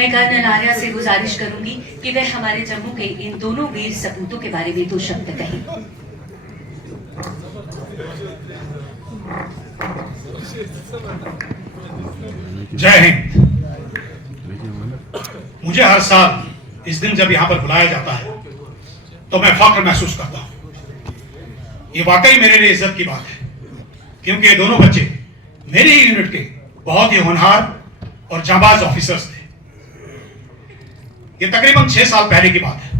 मैं कर्नल आर्या से गुजारिश करूंगी कि वह हमारे जम्मू के इन दोनों वीर सपूतों के बारे में 2 शब्द कहें। जय हिंद। मुझे हर साल इस दिन जब यहां पर बुलाया जाता है तो मैं फख्र महसूस करता हूं। ये वाकई मेरे लिए इज्जत की बात है, क्योंकि ये दोनों बच्चे मेरी ही यूनिट के बहुत ही होनहार और जांबाज ऑफिसर्स थे। ये तकरीबन 6 साल पहले की बात है,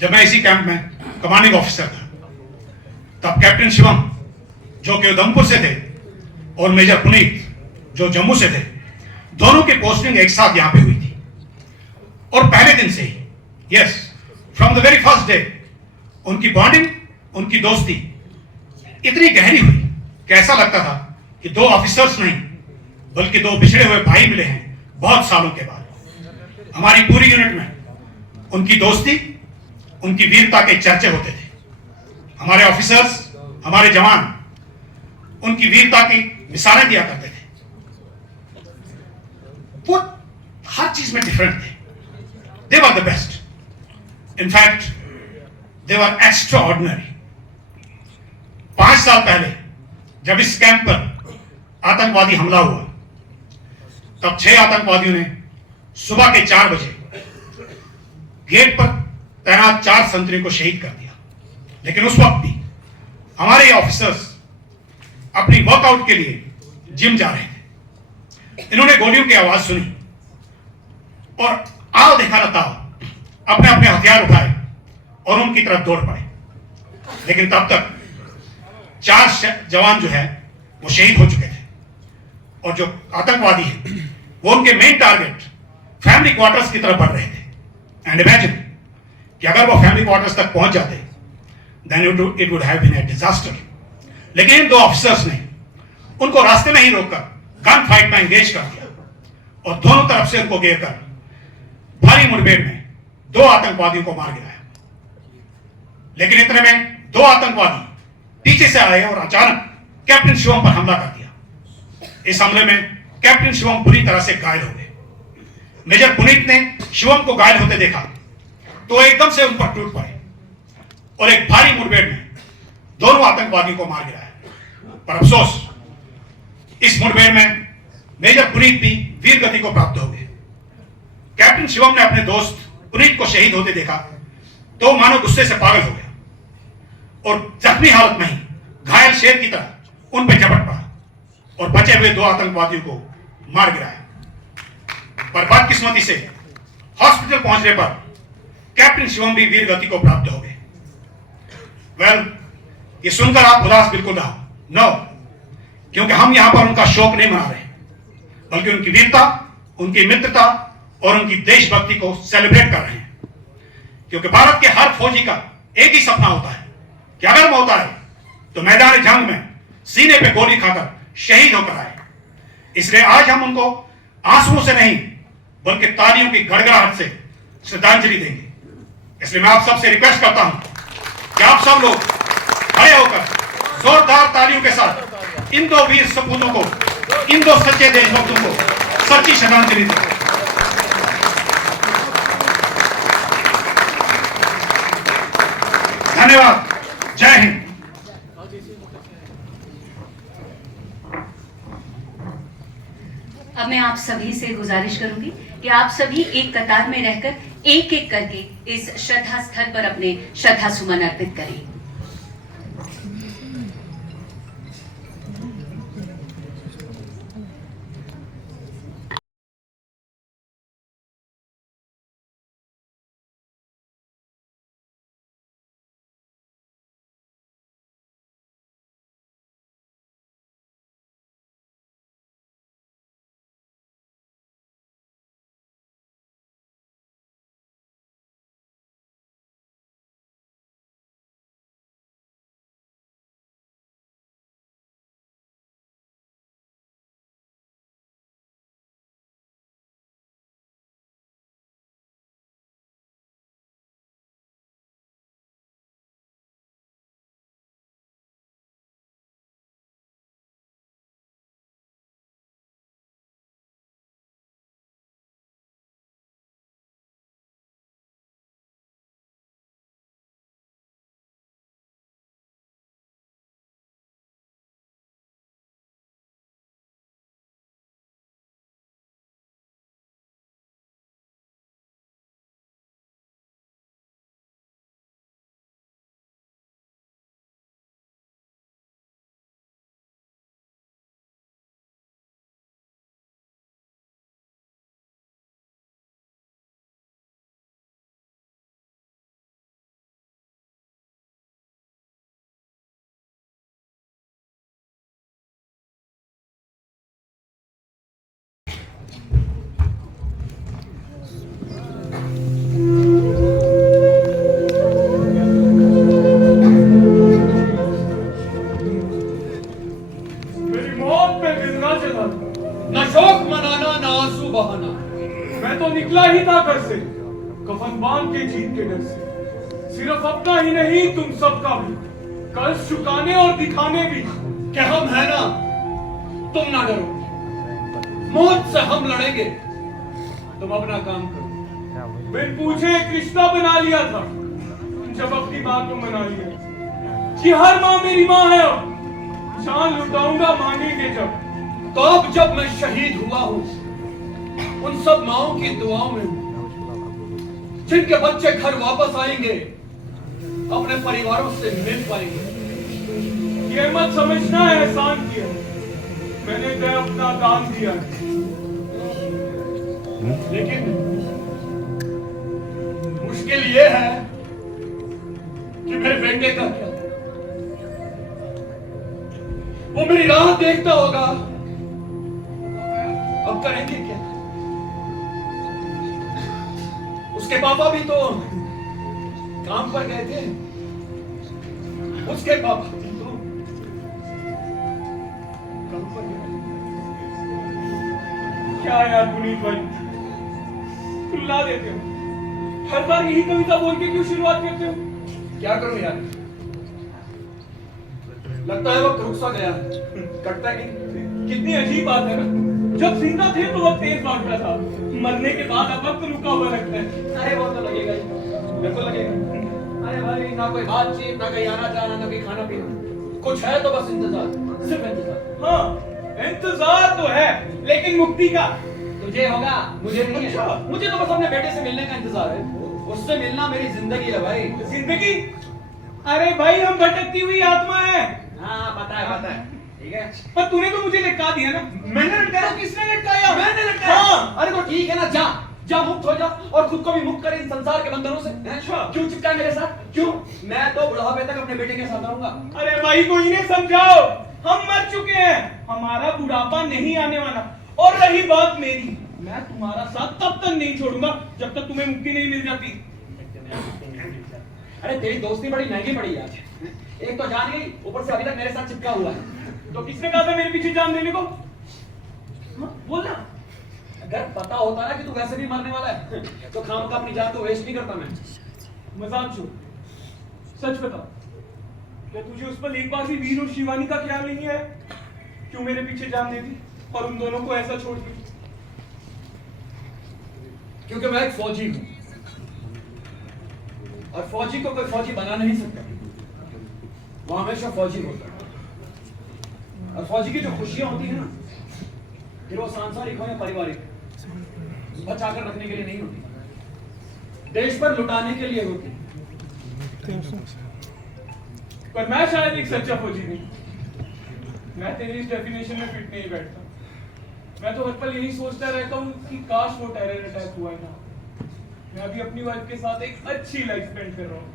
जब मैं इसी कैंप में कमांडिंग ऑफिसर था। तब कैप्टन शिवम, जो कि उधमपुर से थे, और मेजर पुनीत, जो जम्मू से थे, दोनों की पोस्टिंग एक साथ यहां पे हुई थी। और पहले दिन से ही, yes, from the very first day, उनकी बॉन्डिंग, उनकी दोस्ती इतनी गहरी हुई कि ऐसा लगता था कि 2 ऑफिसर्स नहीं बल्कि 2 बिछड़े हुए भाई मिले हैं बहुत सालों के बाद। हमारी पूरी यूनिट में उनकी दोस्ती, उनकी वीरता के चर्चे होते थे। हमारे ऑफिसर्स, हमारे जवान उनकी वीरता की मिसालें दिया करते थे। वो हर चीज में डिफरेंट थे। They were the best, in fact they were extraordinary. 5 साल पहले जब इस कैंप पर आतंकवादी हमला हुआ, तब 6 आतंकवादियों ने सुबह के 4 बजे गेट पर तैनात 4 संतरी को शहीद कर दिया। लेकिन उस वक्त भी हमारे ऑफिसर्स अपनी वर्कआउट के लिए जिम जा रहे थे। इन्होंने गोलियों की आवाज सुनी और आओ देखा न ताओ, अपने अपने हथियार उठाए और उनकी तरफ दौड़ पड़े। लेकिन तब तक 4 जवान जो है वो शहीद हो चुके थे, और जो आतंकवादी है वो उनके मेन टारगेट फैमिली क्वार्टर्स की तरफ बढ़ रहे थे। एंड इमेजिन कि अगर वो फैमिली क्वार्टर्स तक पहुंच जाते, then it would have been a disaster. लेकिन इन 2 ऑफिसर्स ने उनको रास्ते में ही रोककर गन फाइट में एंगेज कर दिया और दोनों तरफ से उनको घेर कर भारी मुठभेड़ में 2 आतंकवादियों को मार गिराया। लेकिन इतने में 2 आतंकवादी पीछे से आए और अचानक कैप्टन शिवम पर हमला कर दिया। इस हमले में कैप्टन शिवम बुरी तरह से घायल हो गए। मेजर पुनीत ने शिवम को घायल होते देखा तो एकदम से उन पर टूट पड़े और एक भारी मुठभेड़ में दोनों आतंकवादियों को मार गिराया। पर अफसोस, इस मुठभेड़ में मेजर पुनीत भी वीर गति को प्राप्त हो गए। कैप्टन शिवम ने अपने दोस्त पुनीत को शहीद होते देखा तो मानो गुस्से से पागल हो गया और जख्मी हालत में ही घायल शेर की तरह उन पर झपट पड़ा और बचे हुए 2 आतंकवादियों को मार गिराया। पर बदकिस्मती से हॉस्पिटल पहुंचने पर कैप्टन शिवम भी वीर गति को प्राप्त हो गए। वेल, ये सुनकर आप उदास बिल्कुल ना हो, नो, क्योंकि हम यहां पर उनका शोक नहीं मना रहे, बल्कि उनकी वीरता, उनकी मित्रता और उनकी देशभक्ति को सेलिब्रेट कर रहे हैं। क्योंकि भारत के हर फौजी का एक ही सपना होता है कि अगर मौत आए तो मैदान जंग में सीने पे गोली खाकर शहीद होकर आए। इसलिए आज हम उनको आंसुओं से नहीं बल्कि तालियों की गड़गड़ाहट से श्रद्धांजलि देंगे। इसलिए मैं आप सबसे रिक्वेस्ट करता हूं कि आप सब लोग खड़े होकर जोरदार तालियों के साथ इन 2 वीर सपूतों को, इन 2 सच्चे देशभक्तों को सच्ची श्रद्धांजलि दें। धन्यवाद। जय हिंद। अब मैं आप सभी से गुजारिश करूंगी कि आप सभी एक कतार में रहकर एक एक करके इस श्रद्धा स्थल पर अपने श्रद्धा सुमन अर्पित करें। के जीत के डर से सिर्फ अपना ही नहीं तुम सबका भी कर्ज चुकाने और दिखाने भी कि हम है ना, तुम ना डरो, मौत से हम लड़ेंगे, तुम अपना काम करो। बिन पूछे एक रिश्ता बना लिया था जब अपनी माँ को मना लिया कि हर माँ मेरी माँ है, जान लुटाऊंगा मांगेंगे जब। तो अब जब मैं शहीद हुआ हूं, उन सब माओं की दुआओं में हूं, जिनके बच्चे घर वापस आएंगे, अपने परिवारों से मिल पाएंगे। ये मत समझना एहसान किया, मैंने तो अपना दान दिया। लेकिन मुश्किल ये है कि मेरे बेटे का क्या, वो मेरी राह देखता होगा, अब करेंगे क्या? उसके पापा भी तो काम पर गए थे, उसके पापा भी तो काम पर गए। क्या यार पुनीत भाई, रुला देते हो, हर बार यही कविता बोल के क्यों शुरुआत करते हो? क्या करूं यार, लगता है वक्त रुक सा गया, कटता नहीं। कितनी अजीब बात है ना, जब जिंदा थे तो वक्त तेज भागता था, मरने के बाद अब वक्त रुका हुआ लगता है। अरे वो तो लगेगा ही, बिल्कुल लगेगा। अरे भाई, ना कोई बातचीत, ना कहीं आना जाना, ना कहीं खाना पीना, कुछ है तो बस इंतजार, सिर्फ इंतजार। हाँ, इंतजार तो है, लेकिन मुक्ति का तुझे होगा, मुझे नहीं है। अच्छा। मुझे तो बस अपने बेटे से मिलने का इंतजार है, उससे मिलना मेरी जिंदगी है भाई। जिंदगी? अरे भाई, हम भटकती हुई आत्मा है। हाँ पता है, ठीक है। पर तूने तो मुझे लटका दिया ना। मैंने लटकाया? किसने लटकाया? मैंने लटकाया। हाँ। अरे तो ठीक है ना, जा जा, मुक्त हो जा और खुद को भी मुक्त कर इन संसार के बंधनों से। अच्छा। क्यों चिपका मेरे साथ? क्यों? मैं तो बुढ़ापे तक अपने बेटे के साथ रहूंगा। अरे भाई, को इन्हें समझाओ, हम मर चुके हैं, हमारा बुढ़ापा नहीं आने वाला। और रही बात मेरी, मैं तुम्हारा साथ तब तक नहीं छोड़ूंगा जब तक तुम्हें मुक्ति नहीं मिल जाती। अरे तेरी दोस्ती बड़ी महंगी पड़ी आज, एक तो जान गई, ऊपर से अभी तक मेरे साथ चिपका हुआ है। तो किसने कहा था मेरे पीछे जान देने को? हाँ, बोलना। अगर पता होता ना कि तू वैसे भी मरने वाला है, तो खाम का अपनी जान तो वेस्ट नहीं करता मैं। मजाक छोड़, सच बता, क्या तुझे उस पर एक बार भी वीर और शिवानी का ख्याल नहीं है? क्यों मेरे पीछे जान दे दी और उन दोनों को ऐसा छोड़ दी? क्योंकि मैं एक फौजी हूं, और फौजी को कोई फौजी बना नहीं सकता, वो हमेशा फौजी होता है। और फौजी की जो खुशियां होती है ना, फिर वो सांसारिक हो या पारिवारिक, बचाकर रखने के लिए नहीं होती, देश पर लुटाने के लिए होती। पर मैं शायद एक सच्चा फौजी नहीं, मैं तेरी इस डेफिनेशन में फिट नहीं बैठता। मैं तो हर पल यही सोचता रहता हूँ कि काश वो टेरर अटैक हुआ है ना, मैं अभी अपनी वाइफ के साथ एक अच्छी लाइफ स्पेंड कर रहा हूँ,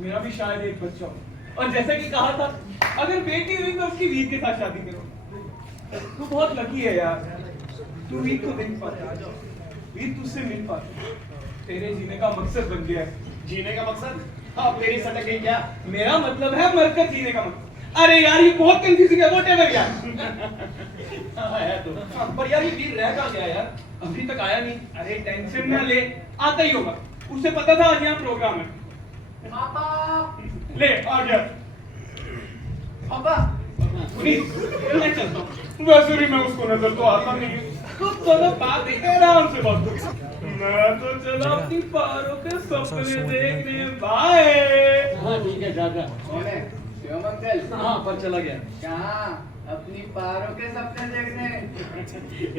मेरा भी शायद एक बच्चा हो, और जैसे कि कहा था, अगर बेटी हुई तो उसकी वीर के साथ शादी करो। तू बहुत लकी है यार, तू वीर को देख पाता, वीर तुझसे मिल पाता, तेरे जीने का मकसद बन गया है। जीने का मकसद? हाँ, तेरी सटक गई क्या? मेरा मतलब है मरकर जीने का मकसद। अरे यार, ये बहुत कंफ्यूजिंग है, व्हाटएवर यार। हाँ, है तो। पर यार ये वीर रह कहाँ गया यार, अभी तक आया नहीं। अरे टेंशन ना ले, आता ही होगा, उसे पता था आज यहाँ प्रोग्राम है। पापा, ले आ गया। पापा। मैं चलता हूँ, वैसे भी मैं उसको नजर तो आता नहीं है, तो चलो बात है, आराम से बात करो। मैं तो चला अपनी पारों के सपने देखने, बाय। हाँ ठीक है, जा जा। कौन है? शिवमंगल। हाँ, पर चला गया। कहाँ? अपनी पारों के सपने देखने।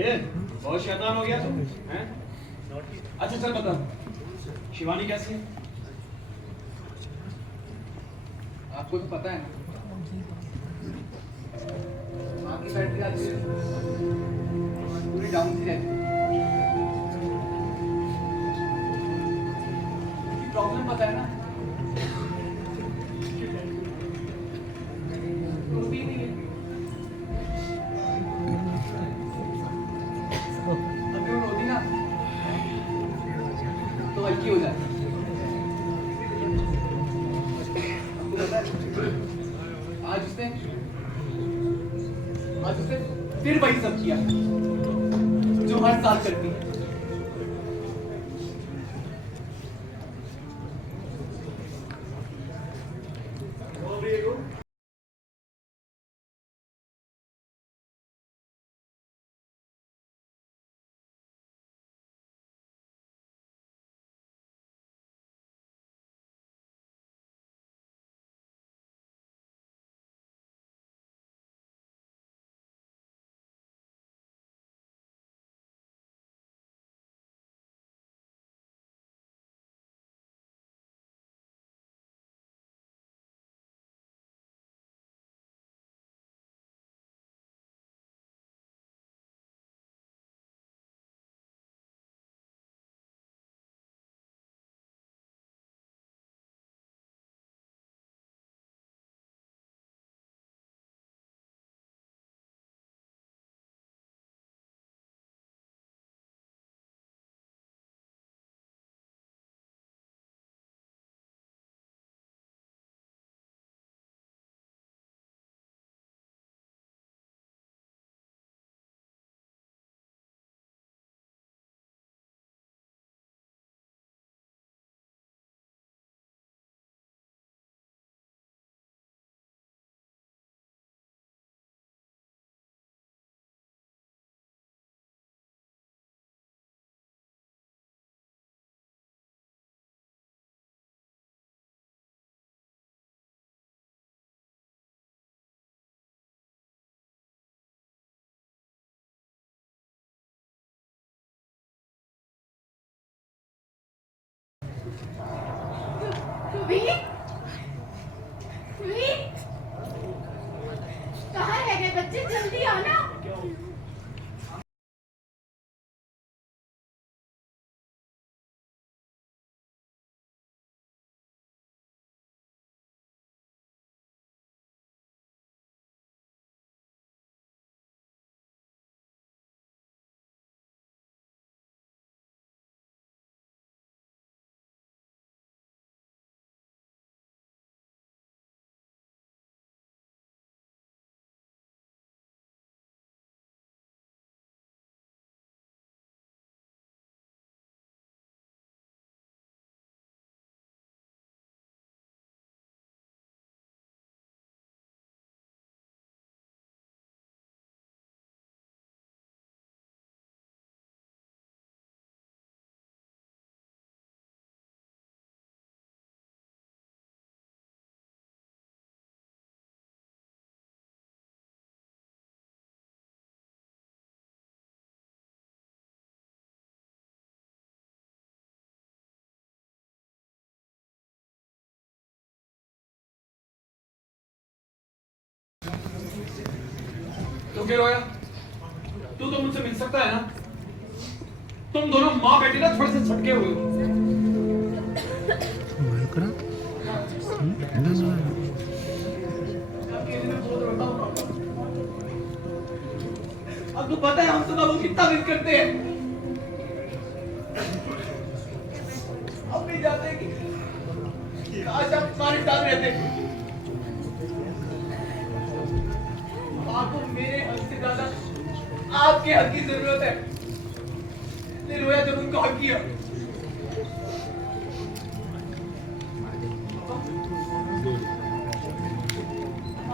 ए, बहुत शैतान हो गया तू, हैं? अच्छा चल बता, शिवानी कैसी है? आपको तो पता है ना, माँ की बैटरी आज पूरी डाउन थी रहती। प्रॉब्लम पता है ना, रोती नहीं है। अभी वो रोती ना तो हल्की हो जाती। आपको पता है, आज उसने फिर वही सब किया जो हर साल करती है। बच्चे जल्दी आना। तू क्यों रोया? तू तो मुझसे मिल सकता है ना? तुम दोनों माँ बेटी ना थोड़े से छटके हुए हो। अब तो पता है हम सब कितना मिस करते हैं। अब भी जाते हैं कि काश आप हमारे साथ रहते। आपको मेरे हक से ज्यादा आपके हक की जरूरत है। इसलिए रोया जब उनको हक किया।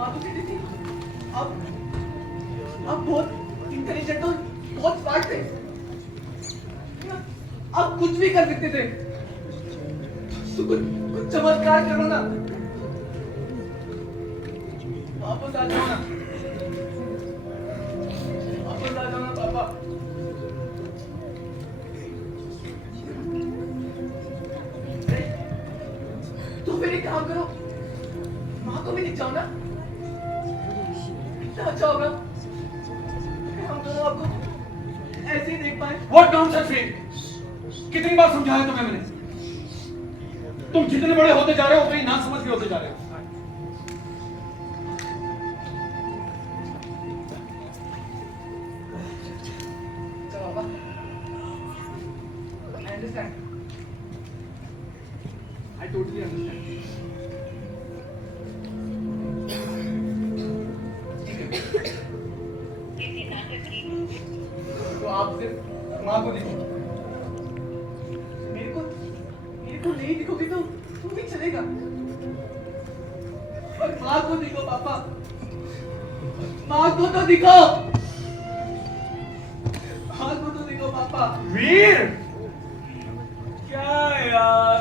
आप तो कहती थी, आप बहुत इंटेलिजेंट और बहुत स्मार्ट थे। आप कुछ भी कर सकते थे। तो कुछ चमत्कार करो ना। वापस आ जाओ ना। वापस आ जाओ ना पापा। तो फिर एक काम करो, माँ को भी दिख जाओ ना। कितना अच्छा होगा हम दोनों आपको ऐसे ही देख पाए। What nonsense है? कितनी बार समझाया तुम्हें मैंने? तुम जितने बड़े होते जा रहे हो उतनी ना समझ भी होते जा रहे हो। चलो पापा, I understand. I totally understand. तो आप सिर्फ माँ को देखो। मेरे को नहीं दिखोगे तो भी चलेगा। और माँ को देखो पापा, माँ को तो दिखो, माँ को तो देखो पापा। वीर क्या यार,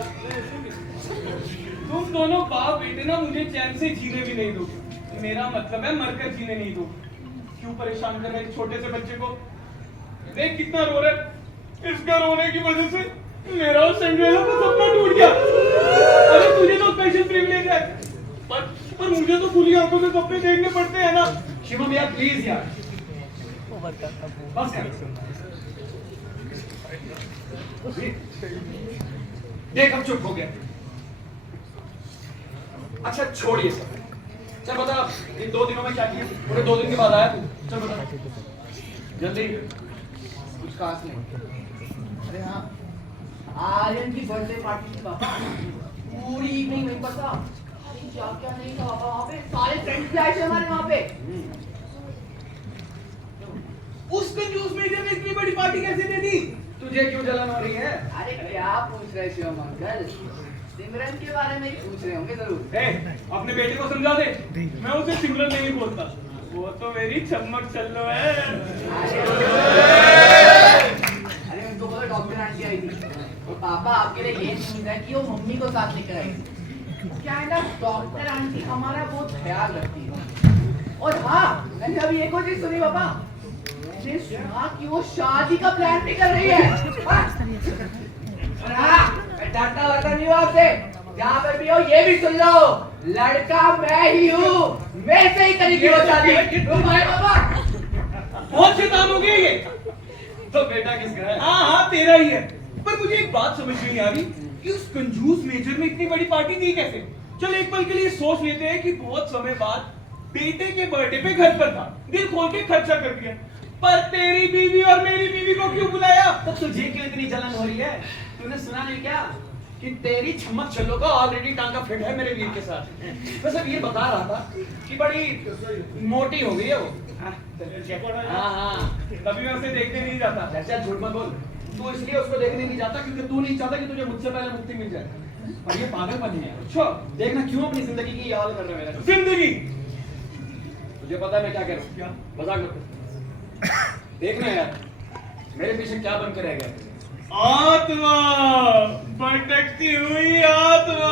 तुम दोनों बाप बेटे ना मुझे चैन से जीने भी नहीं दोगे। मेरा मतलब है मरकर जीने नहीं दोगे। क्यों परेशान कर रहे हैं छोटे से बच्चे को? देख कितना रो रहा है। इसका रोने की वजह से मेरा और सिंड्रेला का सपना टूट गया। अरे तुझे तो स्पेशल प्रिविलेज है, पर मुझे तो खुली आंखों से सपने देखने पड़ते हैं ना। शिवम यार प्लीज यार, बस कर। देख अब चुप हो गया। अच्छा छोड़िए सब। चल बता इन 2 दिनों में क्या किया? पूरे 2 दिन के बाद आया तू। चल बता जल्दी। कुछ खास नहीं। अरे हाँ, आर्यन की बर्थडे पार्टी थी पापा। पूरी इवनिंग वहीं पर था। क्या क्या नहीं था पापा वहाँ पे। सारे फ्रेंड्स भी आए थे हमारे वहाँ पे। उस कंजूस मीडिया में इतनी बड़ी पार्टी कैसे दे दी? तुझे क्यों जलन हो रही है? अरे क्या पूछ रहे शिवम अंकल? सिमरन के बारे में ही पूछ रहे होंगे जरूर। अपने बेटे को समझा दे, मैं उसे सिमरन नहीं बोलता, वो तो मेरी चम्मक चल्लो है। अरे उनको बोलो डॉक्टर आंटी आई थी। और पापा आपके लिए ये न्यूज़ है कि वो मम्मी को साथ लेकर आई थी। क्या है ना, डॉक्टर आंटी हमारा बहुत ख्याल रखती है। और हाँ, मैंने अभी एक और चीज सुनी पापा। मैंने सुना कि वो शादी का प्लान भी कर रही है। और हाँ, मैं डांटा वाटा नहीं हूँ आपसे। जहाँ पर भी हो ये भी सुन लो लड़का मैं ही हूँ, मैं से ही करेगी वो शादी। ओ भाई बाबा, बहुत शैतान हो गया ये। तो बेटा किसका है? हाँ हाँ तेरा ही है। पर मुझे एक बात समझ नहीं आ रही कि उस कंजूस मेजर ने इतनी बड़ी पार्टी दी कैसे? चल एक पल के लिए सोच लेते हैं कि बहुत समय बाद बेटे के बर्थडे पे घर पर था, दिल खोल के खर्चा कर दिया, पर तेरी बीवी और मेरी बीवी को क्यों बुलाया? तो तुझे क्यों इतनी जलन हो रही है? तूने सुना नहीं क्या कि तेरी छमक चलो का ऑलरेडी टांका फिट है मेरे वीर के साथ। वैसे वीर बता रहा था कि बड़ी मोटी हो गई है वो। हाँ हाँ, तभी मैं उसे देखने नहीं जाता। चाचा झूठ मत बोल। तू इसलिए उसको देखने नहीं जाता क्योंकि तू नहीं चाहता कि तुझे मुझसे पहले मुक्ति मिल जाए। और ये पागलपन है। अच्छा देखना क्यों अपनी जिंदगी की याद कर रहा है मेरा। जिंदगी तुझे पता है मैं क्या कह रहा हूँ? क्या मजाक मत कर। देखना यार मेरे पीछे क्या बनकर रह गया। आत्मा, भटकती हुई आत्मा।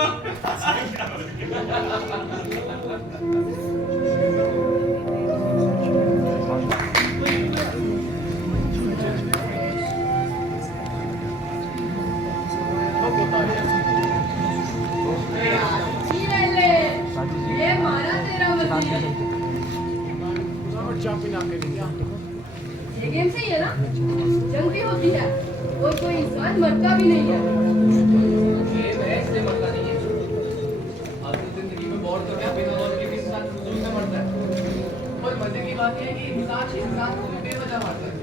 ये मारा तेरा वजीर। ये गेम सही है ना? जंग भी होती है और कोई इंसान मरता भी नहीं है। ये मैं इसलिए मरता नहीं है। आखिर जिंदगी में बोर तो क्या बिना बोर के भी इंसान खुद में मरता है। और मजे की बात ये है कि इंसान को भी बेवजह मारता है।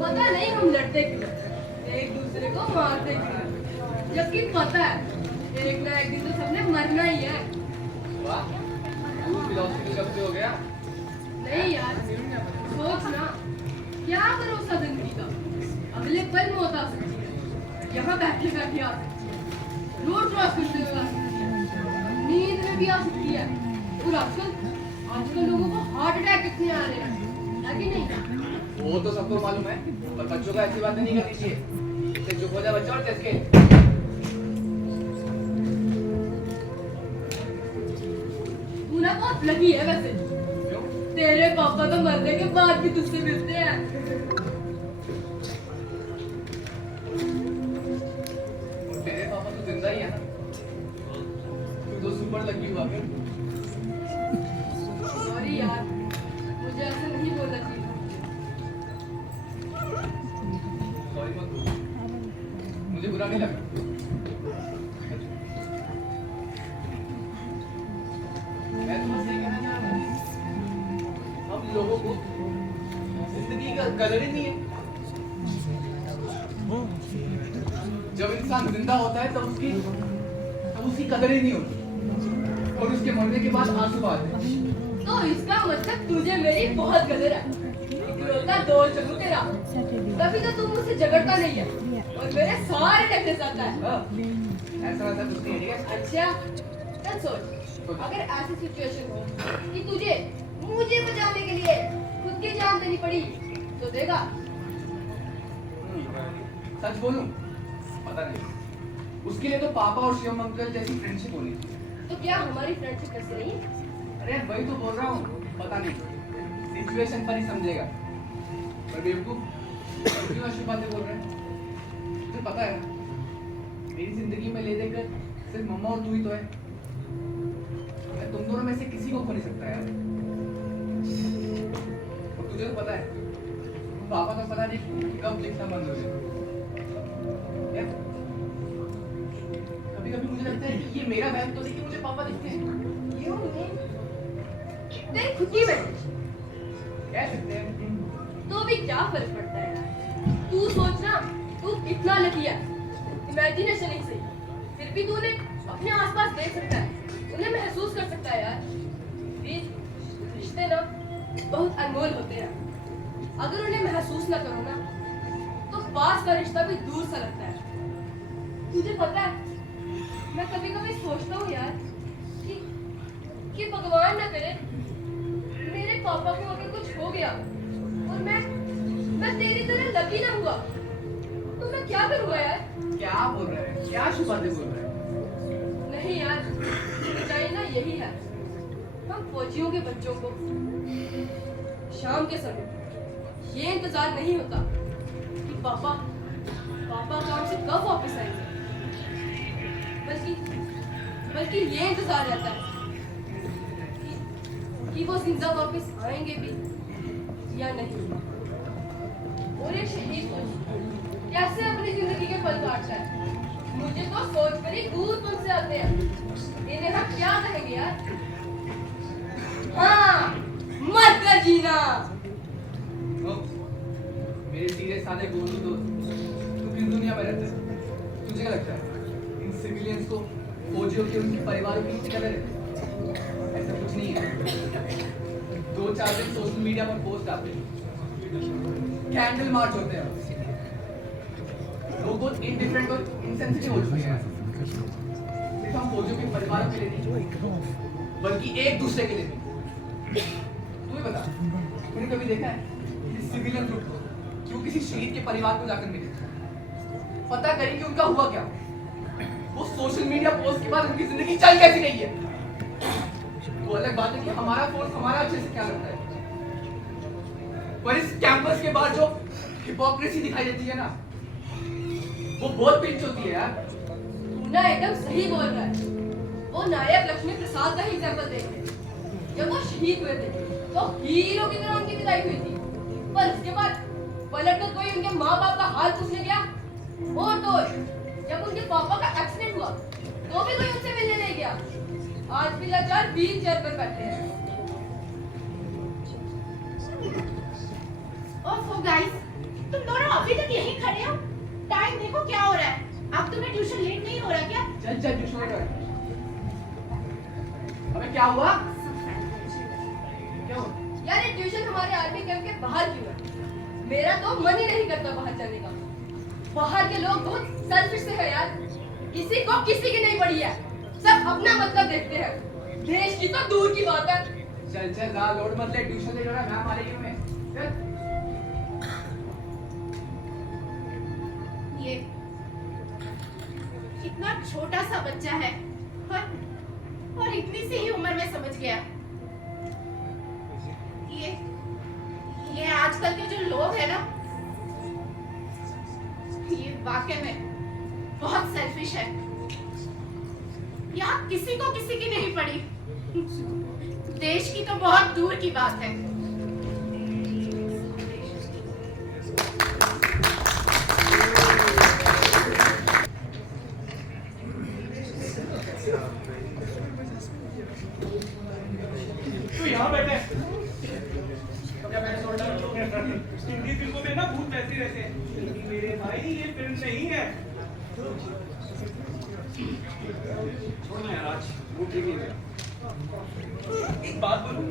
पता नहीं हम लड़ते क्यों, एक दूसरे को मारते क्यों, जबकि पता है एक ना एक दिन तो सबने मरना ही है। वाह, फिलॉसफी कब से हो गया? नहीं यार, सोच ना, क्या भरोसा जिंदगी का, अगले पल मौत आ सकती है, यहाँ बैठे बैठे आ सकती है, रोड क्रॉस करते हुए आ सकती है, नींद में भी आ सकती है। और आजकल लोगों को हार्ट अटैक कितने आ रहे हैं, है कि नहीं? वो तो सबको मालूम है, पर बच्चों को ऐसी बातें नहीं करनी चाहिए। इससे चुप हो जा बच्चा और चस्के। तू ना बहुत लकी है वैसे, क्यों? तेरे पापा तो मरने के बाद भी तुझसे मिलते हैं। तेरे पापा तो जिंदा ही है ना? तू तो सुपर लकी हुआ फिर। सॉरी यार, मुझे ऐसा नहीं बोलना चाहिए। सॉरी मत बोल, मुझे बुरा नहीं लगा। मैं तो बस ये कहना चाह रहा हूँ, हम लोगों को जिंदगी का कदर ही नहीं है। जब इंसान जिंदा होता है तब उसकी कदर ही नहीं होती, और उसके मरने के बाद आंसू आते हैं। तो इसका मतलब तुझे मेरी बहुत कदर है। इकलौता दोस्त हूँ तेरा, तभी तो तू मुझसे झगड़ता नहीं है और मेरे सारे टकरे आता है। हाँ, ऐसा वैसा कुछ नहीं है, ठीक है? अच्छा, चल सोच, अगर ऐसी सिचुएशन हो कि तुझे मुझे बचाने के लिए खुद की जान देनी पड़ी, तो देगा? सच बोलूं, पता नहीं। उसके लिए तो पापा और शिवम अंकल जैसी फ्रेंडशिप होनी थी। तो क्या हमारी फ्रेंडशिप कैसे रही? अरे वही तो बोल रहा हूँ, पता नहीं, सिचुएशन पर ही समझेगा। पर बेवकूफ, क्यों ऐसी बातें बोल रहे हैं? तुझे पता है ना, मेरी जिंदगी में ले देकर सिर्फ मम्मा और तू ही तो है। मैं तुम दोनों में से किसी को खो नहीं सकता यार। और तुझे तो पता है, पापा का पता नहीं कब दिखना बंद हो गया। कभी कभी मुझे लगता है कि ये मेरा वहम तो नहीं कि मुझे पापा दिखते हैं। क्यों नहीं? तेरी खुद की वजह कह सकते हैं। तो भी क्या फर्क पड़ता है यार? तू सोच ना, तू कितना लकी है। इमेजिनेशन ही सही, फिर भी तूने अपने आसपास देख सकता है, उन्हें महसूस कर सकता है यार। ये रिश्ते ना बहुत अनमोल होते हैं, अगर उन्हें महसूस ना करो ना, तो पास का रिश्ता भी दूर सा लगता है। तुझे पता है, मैं कभी कभी सोचता हूँ यार कि भगवान ना करे मेरे पापा को अगर कुछ हो गया और मैं तेरी तरह लकी ना हुआ, तो मैं क्या करूँगा यार? क्या बोल रहे हैं? क्या शुभ बातें बोल रहे हैं? नहीं यार, सच्चाई ना यही है। हम फौजियों के बच्चों को शाम के समय ये इंतजार नहीं होता कि पापा काम से कब वापस आएंगे, बल्कि बल्कि ये इंतजार रहता है कि वो जिंदा वापस आएंगे भी या नहीं। और एक शहीद कैसे अपनी जिंदगी के पल काटता है, मुझे तो सोच कर ही गूज़बम्स से आते हैं। इन्हें हम क्या कहेंगे यार? हाँ, मर कर जीना। मेरे सीधे साधे गोलू दोस्त, तू किस दुनिया में रहता है? तुझे क्या लगता है इन सिविलियंस को फौजियों के उनके परिवारों की फिक्र रहती? ऐसा कुछ नहीं है। 2-4 दिन सोशल मीडिया पर पोस्ट आते हैं, कैंडल मार्च होते हैं, लोग बहुत इंडिफरेंट और इनसेंसिटिव हो चुके हैं। सिर्फ हम फौजियों के परिवारों के लिए नहीं, बल्कि एक दूसरे के लिए भी। तू ही बता, तूने कभी देखा है किसी सिविलियन ग्रुप को क्यों किसी शहीद के परिवार को जाकर मिले, पता करें कि उनका हुआ क्या, वो सोशल मीडिया पोस्ट के बाद उनकी जिंदगी चल कैसी रही है। वो अलग बात है कि हमारा फोर्स हमारा अच्छे से क्या करता है, पर इस कैंपस के बाद जो हिपोक्रेसी दिखाई देती है ना, वो बहुत पिंच होती है यार। तू ना एकदम सही बोल रहा है। वो नायक लक्ष्मी प्रसाद का ही एग्जाम्पल देखते। जब वो शहीद हुए थे तो हीरो की तरह उनकी विदाई हुई थी, पर उसके बाद पलट कर कोई उनके माँ बाप का हाल पूछने गया। और तो जब उनके पापा का एक्सीडेंट हुआ तो भी कोई उनसे मिलने नहीं गया। आज भी लाचार व्हील चेयर पर बैठे हैं। ओफो गाइस, तुम दोनों अभी तक यहीं खड़े हो? टाइम देखो क्या हो रहा है। अब तुम्हें ट्यूशन लेट नहीं हो रहा क्या? चल चल ट्यूशन लेट हो रहा है। अबे क्या हुआ? क्यों? यार ये ट्यूशन हमारे आर्मी कैंप के बाहर क्यों है? मेरा तो मन ही नहीं करता बाहर जाने का। बाहर के लोग बहुत सेल्फिश से है यार, किसी को किसी की नहीं पड़ी है, सब अपना मतलब देखते हैं। देश की तो दूर की बात है। चल चल ला लोड मत ले, ट्यूशन ले रहा है, मैम आ रही है मैं। चल ये इतना छोटा सा बच्चा है और इतनी सी ही उम्र में समझ गया। ये आजकल के जो लोग हैं ना, ये वाकई में बहुत सेल्फिश है। यहाँ किसी को किसी की नहीं पड़ी, देश की तो बहुत दूर की बात है। तू यहाँ बैठे हिंदी फिल्मों में ना भूत वैसे रहते हैं। मेरे भाई ये फिल्म नहीं है। छोड़ना यार, आज वो ठीक नहीं है। एक बात बोलूं,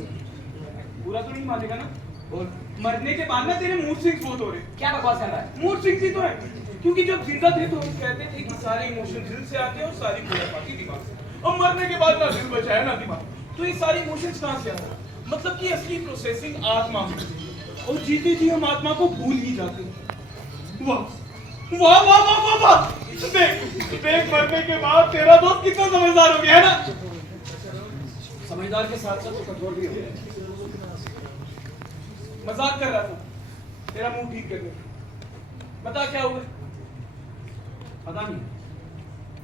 पूरा तो नहीं मानेगा ना? बोल। मरने के बाद ना तेरे मूड स्विंग्स बहुत हो रहे। क्या बकवास कर रहा है? मूड स्विंग्स ही तो है, क्योंकि जब जिंदा थे तो हम कहते थे कि सारे इमोशन दिल से आते हैं और सारी खुरापाती दिमाग से, और मरने के बाद ना दिल बचा है ना दिमाग। तो ये सारे इमोशंस कहाँ से आते हैं? मतलब कि असली प्रोसेसिंग आत्मा में होती है, और जीते जी हम आत्मा को भूल ही जाते हैं। वाह वाह वाह वाह वाह वाह! देख देख, मरने के बाद तेरा दोस्त कितना समझदार हो गया है ना। समझदार के साथ साथ तो कठोर भी हो गया। मजाक कर रहा था, तेरा मुंह ठीक कर दे। बता क्या हुआ? पता नहीं,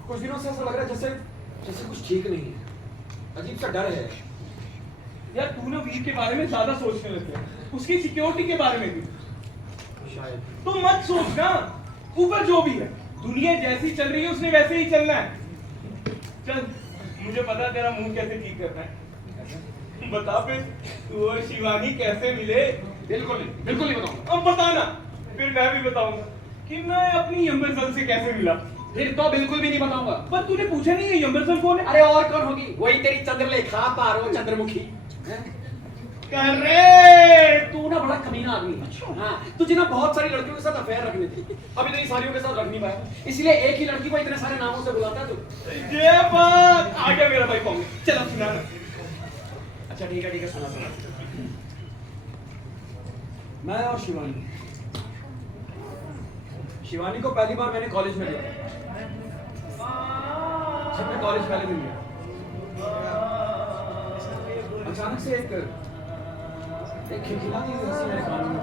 कुछ दिनों से ऐसा लग रहा है जैसे कुछ ठीक नहीं है। अजीब सा डर है यार तू ना वीर के बारे में ज्यादा सोचने लग गया, उसकी सिक्योरिटी के बारे में भी। शायद। तो मत सोच ना, ऊपर जो भी है, दुनिया जैसी चल रही है उसने वैसे ही चलना है। चल, मुझे पता है तेरा मुंह कैसे ठीक करना है। बता फिर, तू और शिवानी कैसे मिले? बिल्कुल नहीं बताऊंगा। अब बताना, फिर मैं भी बताऊंगा कि मैं अपनी यम्बरसन से कैसे मिला। फिर तो बिल्कुल भी नहीं बताऊंगा। पर तूने पूछा नहीं है यम्बरसन कौन है? अरे और कौन होगी? वही तेरी चंद्रलेखा पारो चंद्रमुखी। करे तू ना बड़ा कमीना आदमी है। हाँ, तुझे ना बहुत सारी लड़कियों के साथ अफेयर रखने थे, अभी तेरी सारियों के साथ रख नहीं पाया, इसलिए एक ही लड़की को इतने सारे नामों से बुलाता है तू। ये बात आ गया मेरा भाई कॉम। चलो सुनाना। अच्छा ठीक है सुना। मैं और शिवानी को पहली बार मैंने कॉलेज में लिया, जब मैं कॉलेज पहले दिन गया। अचानक से एक खिलखिलाती हुई हंसी मेरे कान में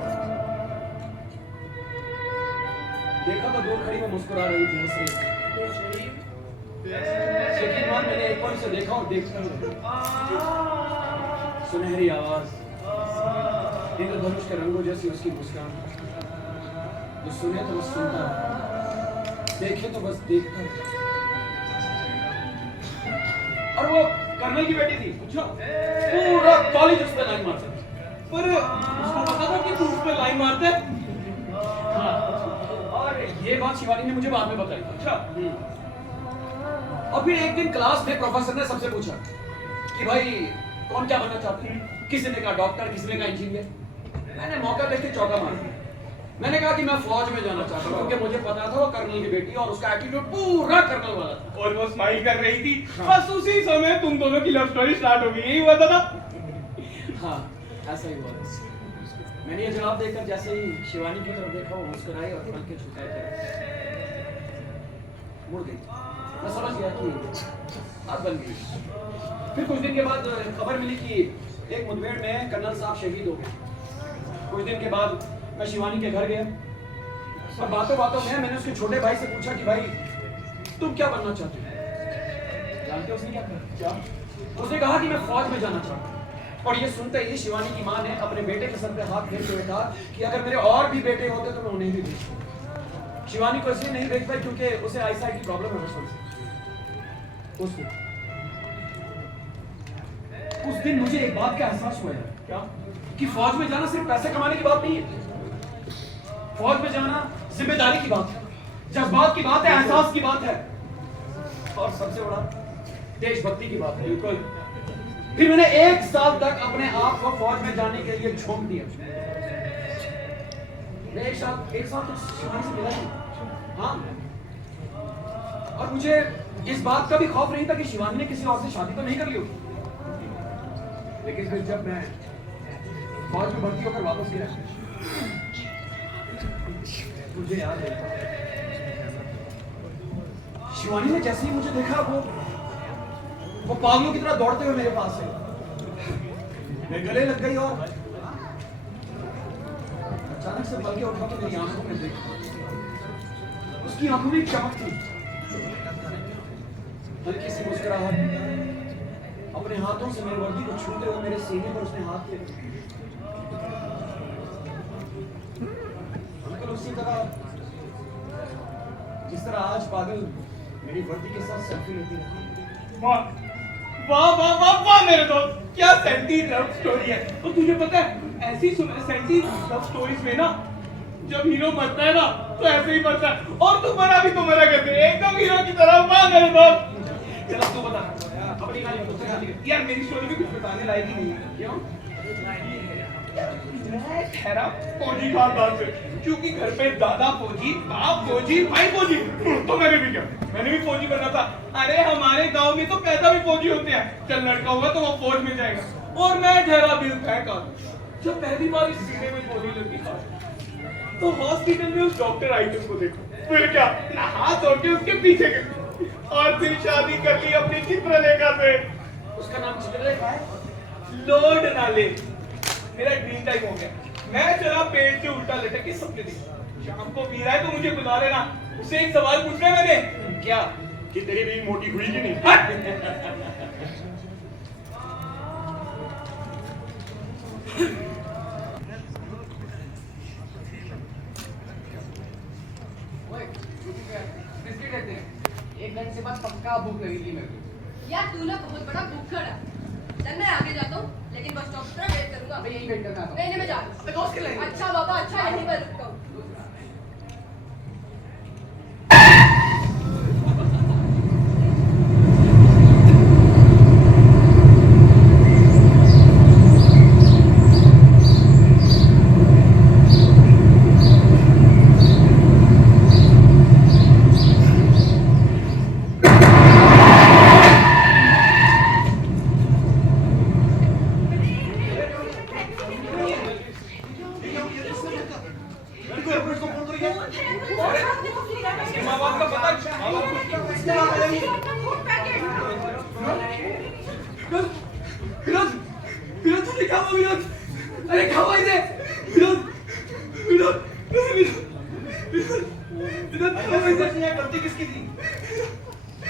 देखा तो दूर खड़ी वो मुस्कुरा रही थी, हंस रही थी। यकीन मान मैंने एक बार उसे देखा और देखकर सुनहरी आवाज, इंद्रधनुष के रंगों जैसी उसकी मुस्कान, जो सुने तो बस सुनता रहे, देखे तो बस देखता रहे। और वो कर्नल की बेटी थी। अच्छा, पूरा कॉलेज उस पर लाइन मारता था। पर उसको पता था कि तू उस पे लाइन मारता है? हाँ, और ये बात शिवानी ने मुझे बाद में बताई। अच्छा। और फिर एक दिन क्लास में प्रोफेसर ने सबसे पूछा कि भाई कौन क्या बनना चाहते हैं? किसी ने कहा डॉक्टर, किसी ने कहा इंजीनियर। मैंने मौका देख के चौका मार दिया। मैंने कहा कि मैं फौज में जाना चाहता हूँ, क्योंकि मुझे पता था वो कर्नल की बेटी और उसका एटीट्यूड पूरा कर्नल वाला था। और वो स्माइल कर रही थी। हाँ। बस उसी समय तुम दोनों की लव स्टोरी स्टार्ट हो गई। यही हुआ था ना? हाँ, ऐसा ही हुआ। मैंने ये जवाब देकर जैसे ही शिवानी की तरफ देखा, वो मुस्कुराई और पलक के झुकाए थे, मुड़ गई। मैं समझ गया कि बात बन गई। फिर कुछ दिन के बाद खबर मिली कि एक मुठभेड़ में कर्नल साहब शहीद हो गए। कुछ दिन के बाद मैं शिवानी के घर गया और बातों बातों में मैंने उसके छोटे भाई से पूछा कि भाई तुम क्या बनना चाहते हो? जानते हो उसने क्या कहा? उसने कहा कि मैं फौज में जाना चाहता हूँ। और ये सुनते ही शिवानी की माँ ने अपने बेटे के सर पे हाथ फेर के कहा कि अगर मेरे और भी बेटे होते तो मैं उन्हें भी भेजता। शिवानी को इसलिए नहीं भेज पाई क्योंकि उसे आईसाइट की प्रॉब्लम है बचपन से। उस दिन मुझे एक बात का एहसास हुआ है। क्या? कि फौज में जाना सिर्फ पैसे कमाने की बात नहीं है। फौज में जाना जिम्मेदारी की बात है, जज्बात की बात है, एहसास की बात है, और सबसे बड़ा देशभक्ति की बात है। बिल्कुल। फिर मैंने 1 साल तक अपने आप को फौज में जाने के लिए झोंक दिया। मैं एक साल तक शिवानी से मिला नहीं। हाँ, और मुझे इस बात का भी खौफ नहीं था कि शिवानी ने किसी और से शादी तो नहीं कर ली होगी। लेकिन फिर जब मैं फौज में भर्ती होकर वापस गया, मुझे याद है शिवानी ने जैसे ही मुझे देखा, वो पागलों की तरह दौड़ते हुए मेरे पास है। मैं गले लग गई और अचानक से पलके उठा के मेरी आंखों में देखा। उसकी आंखों में एक चमक थी, हल्की सी मुस्कुराहट। अपने हाथों से मेरी वर्दी को छूते हुए मेरे सीने पर उसने हाथ फेरा। बिल्कुल उसी तरह जिस तरह आज पागल मेरी वर्दी के साथ सेल्फी लेती रही। वाह वाह वाह वाह वाह मेरे दोस्त, क्या सेंटी लव स्टोरी है। और तुझे पता है ऐसी सेंटी लव स्टोरीज में ना, जब हीरो मरता है ना तो ऐसे ही मरता है, और तू मरा भी तो मरा कहते हैं एकदम हीरो की तरह। वाह मेरे दोस्त। चलो तू बता अपनी कहानी। यार मेरी स्टोरी भी कुछ बताने लायक ही नहीं है। क्यों? मैं ठहरा फौजी खानदान से, क्योंकि घर पे दादा फौजी, बाप फौजी, भाई फौजी, तो मैंने भी क्या, मैंने भी फौजी बनना था। अरे हमारे गांव में तो पैदा भी फौजी होते हैं। चल लड़का होगा तो वो फौज में जाएगा। और मैं ठहरा बिल फेंका। जब पहली बार इस सीने में गोली लगी तो हॉस्पिटल में उस डॉक्टर आइटम को देखा। फिर क्या, नहा धो के उसके पीछे गए और फिर शादी कर ली अपनी चित्रलेखा से। उसका नाम चित्रलेखा है? लॉर्ड नाले। मेरा ड्रीम टाइम हो गया। मैं चला पेड़ से उल्टा लटक के सपने देखा। शाम को पी रहा है तो मुझे बुला लेना। उससे एक सवाल पूछना है मैंने। क्या? कि तेरी बीवी मोटी हुई कि नहीं? बिस्किट देते हैं। 1 घंटे बाद पक्का भूख लगेगी मेरे को। यार तू ना बहुत बड़ा भूखड़ है। चल मैं आगे जाता हूँ, लेकिन बस स्टॉप पर वेट करूंगा। मैं यही वेट करना था। नहीं मैं जा रहा हूँ। दोस्त के लिए। अच्छा बाबा, अच्छा यहीं पर रुकता हूँ।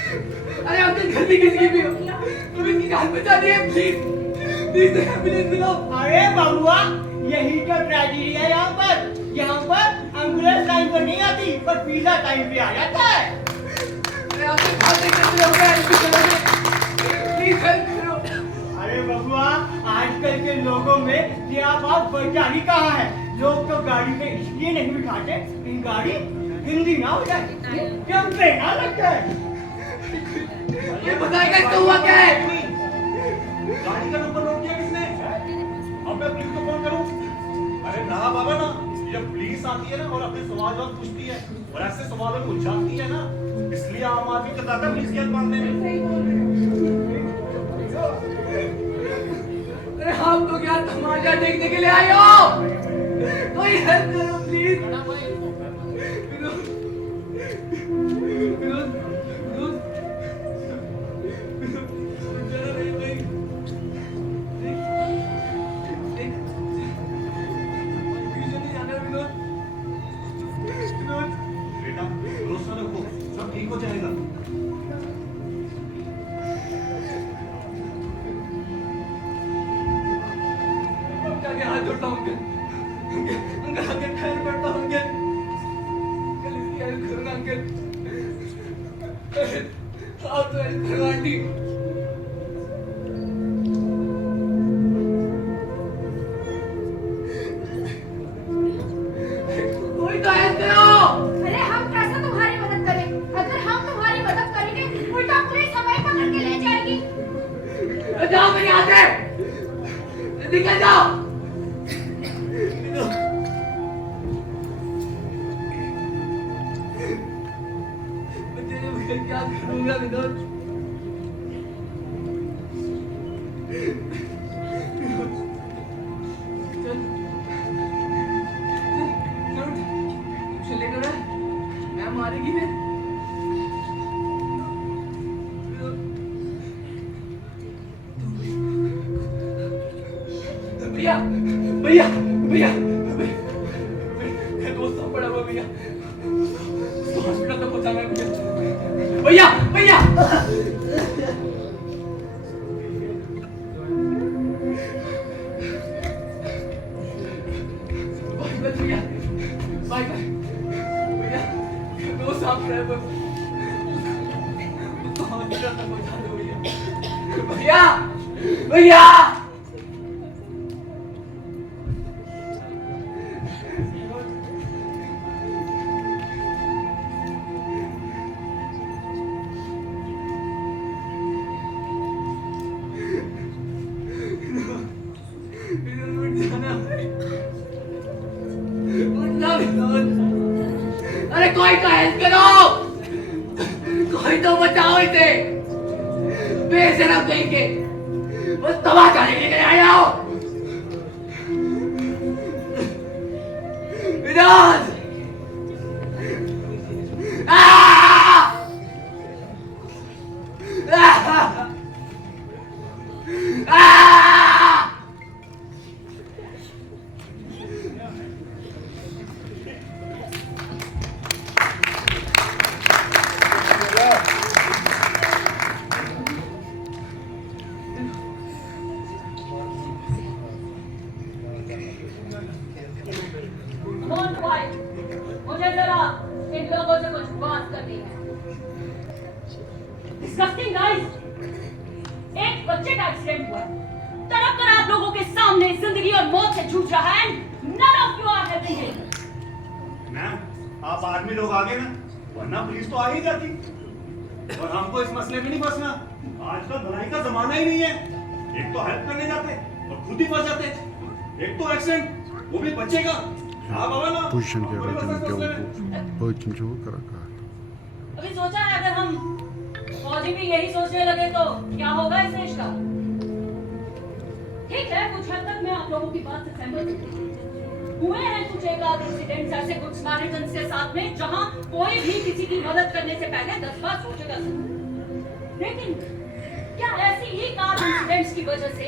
अरे अंकल गलती किसकी भी हो, तुम इनकी जान बचा दिए, प्लीज प्लीज एम्बुलेंस बुलाओ। अरे बबुआ, यही तो ट्रेजेडी है यहाँ पर एम्बुलेंस टाइम पर नहीं आती, पर पिज्जा टाइम पे आ जाता है। अरे आपके खाते कैसे हो गया इनकी वजह से, प्लीज हेल्प करो। अरे बबुआ, आजकल के लोगों में ये बात वैज्ञानिक कहाँ है। लोग तो गाड़ी में इसलिए नहीं बिठाते कि गाड़ी हिंदी ना हो जाए, जंपे ना लग जाए। ये बताएगा इसका हुआ क्या है? गाड़ी का नंबर नोट किया किसने? अब मैं पुलिस को फोन करूं? अरे ना बाबा ना, जब पुलिस आती है ना और अपने सवाल जवाब पूछती है और ऐसे सवालों को उलझाती है ना, इसलिए आम आदमी कतराता है पुलिस की हद मानने में। अरे हम तो क्या तमाशा देखने के लिए आए हो? कोई हेल्प करो प्लीज। विनोद, विनोद, विनोद, जरा नहीं भाई, देख, ट्यूशन नहीं जाना विनोद, विनोद। बेटा भरोसा रखो, सब ठीक हो जाएगा। जाके हाथ जोड़ता हूँ अंकल, अंकल आके पैर पड़ता हूँ अंकल, अंकल इसकी हेल्प करो ना अंकल, आप तो हेल्प करो आंटी। कोई तो हेल्प करो। अरे हम कैसे तुम्हारी मदद करें? अगर हम तुम्हारी मदद करेंगे उल्टा पुलिस हमें पकड़ के ले जाएगी। जाओ मेरे यहाँ से, निकल जाओ। मैं क्या करूँगा विनोद? चल, चल लेकर आ, मैं मारेगी मैं। भैया भैया भैया मेरे दोस्त पड़ा हुआ भैया, उसको हॉस्पिटल तक पहुंचाना है भैया, भैया भैया। बाय बाय भैया, बाय बाय भैया, दोस्त आप रहे बस, उसको हॉस्पिटल तक पहुंचा दो भैया, भैया भैया। अरे कोई तो हेल्प करो, कोई तो बचाओ इसे, बेशरम कहीं के, बस तमाशा लेने के आए हो। विनोद, मुझे जरा इन लोगों से कुछ बात करनी है। Disgusting guys! एक बच्चे का एक्सीडेंट हुआ, तड़प कर आप लोगों के सामने जिंदगी और मौत से जूझ रहा है। None of you are helping him. Ma'am आप आदमी लोग आगे ना, वरना पुलिस तो आ ही जाती। और हमको इस मसले में नहीं फंसना, आजकल भलाई का जमाना ही नहीं है। एक तो हेल्प करने जाते और खुद ही फंस जाते, एक तो एक्सीडेंट वो भी बच्चे का। हाँ बाबा ना, पोजीशन क्या हमारे रहता है पास क्या मसले में। वो kimse वो करा कहा अभी सोचा है अगर हम फौजी भी यही सोचने लगे तो क्या होगा इस देश का? ठीक है, कुछ हद तक मैं आप लोगों की बात से सहमत हूँ। हुए हैं कुछ एक आध इंसिडेंट्स ऐसे गुड समारिटन्स के साथ में जहां कोई भी किसी की मदद करने से पहले 10 बार सोचेगा। लेकिन क्या ऐसी एक आध इंसिडेंट्स की वजह से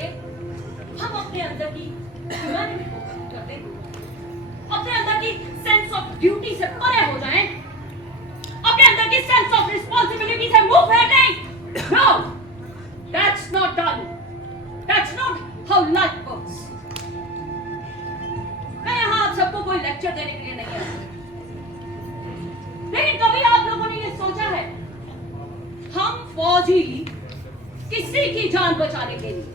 हम अपने अंदर की ह्यूमैनिटी को खत्म कर दें, अपने अंदर की सेंस ऑफ ड्यूटी से परे हो जाएं, अपने अंदर की सेंस ऑफ रिस्पॉन्सिबिलिटी से मुंह फेरने? No, that's not done, that's not how life works. मैं यहाँ आप सबको कोई लेक्चर देने के लिए नहीं आया, लेकिन कभी आप लोगों ने ये सोचा है हम फौजी किसी की जान बचाने के लिए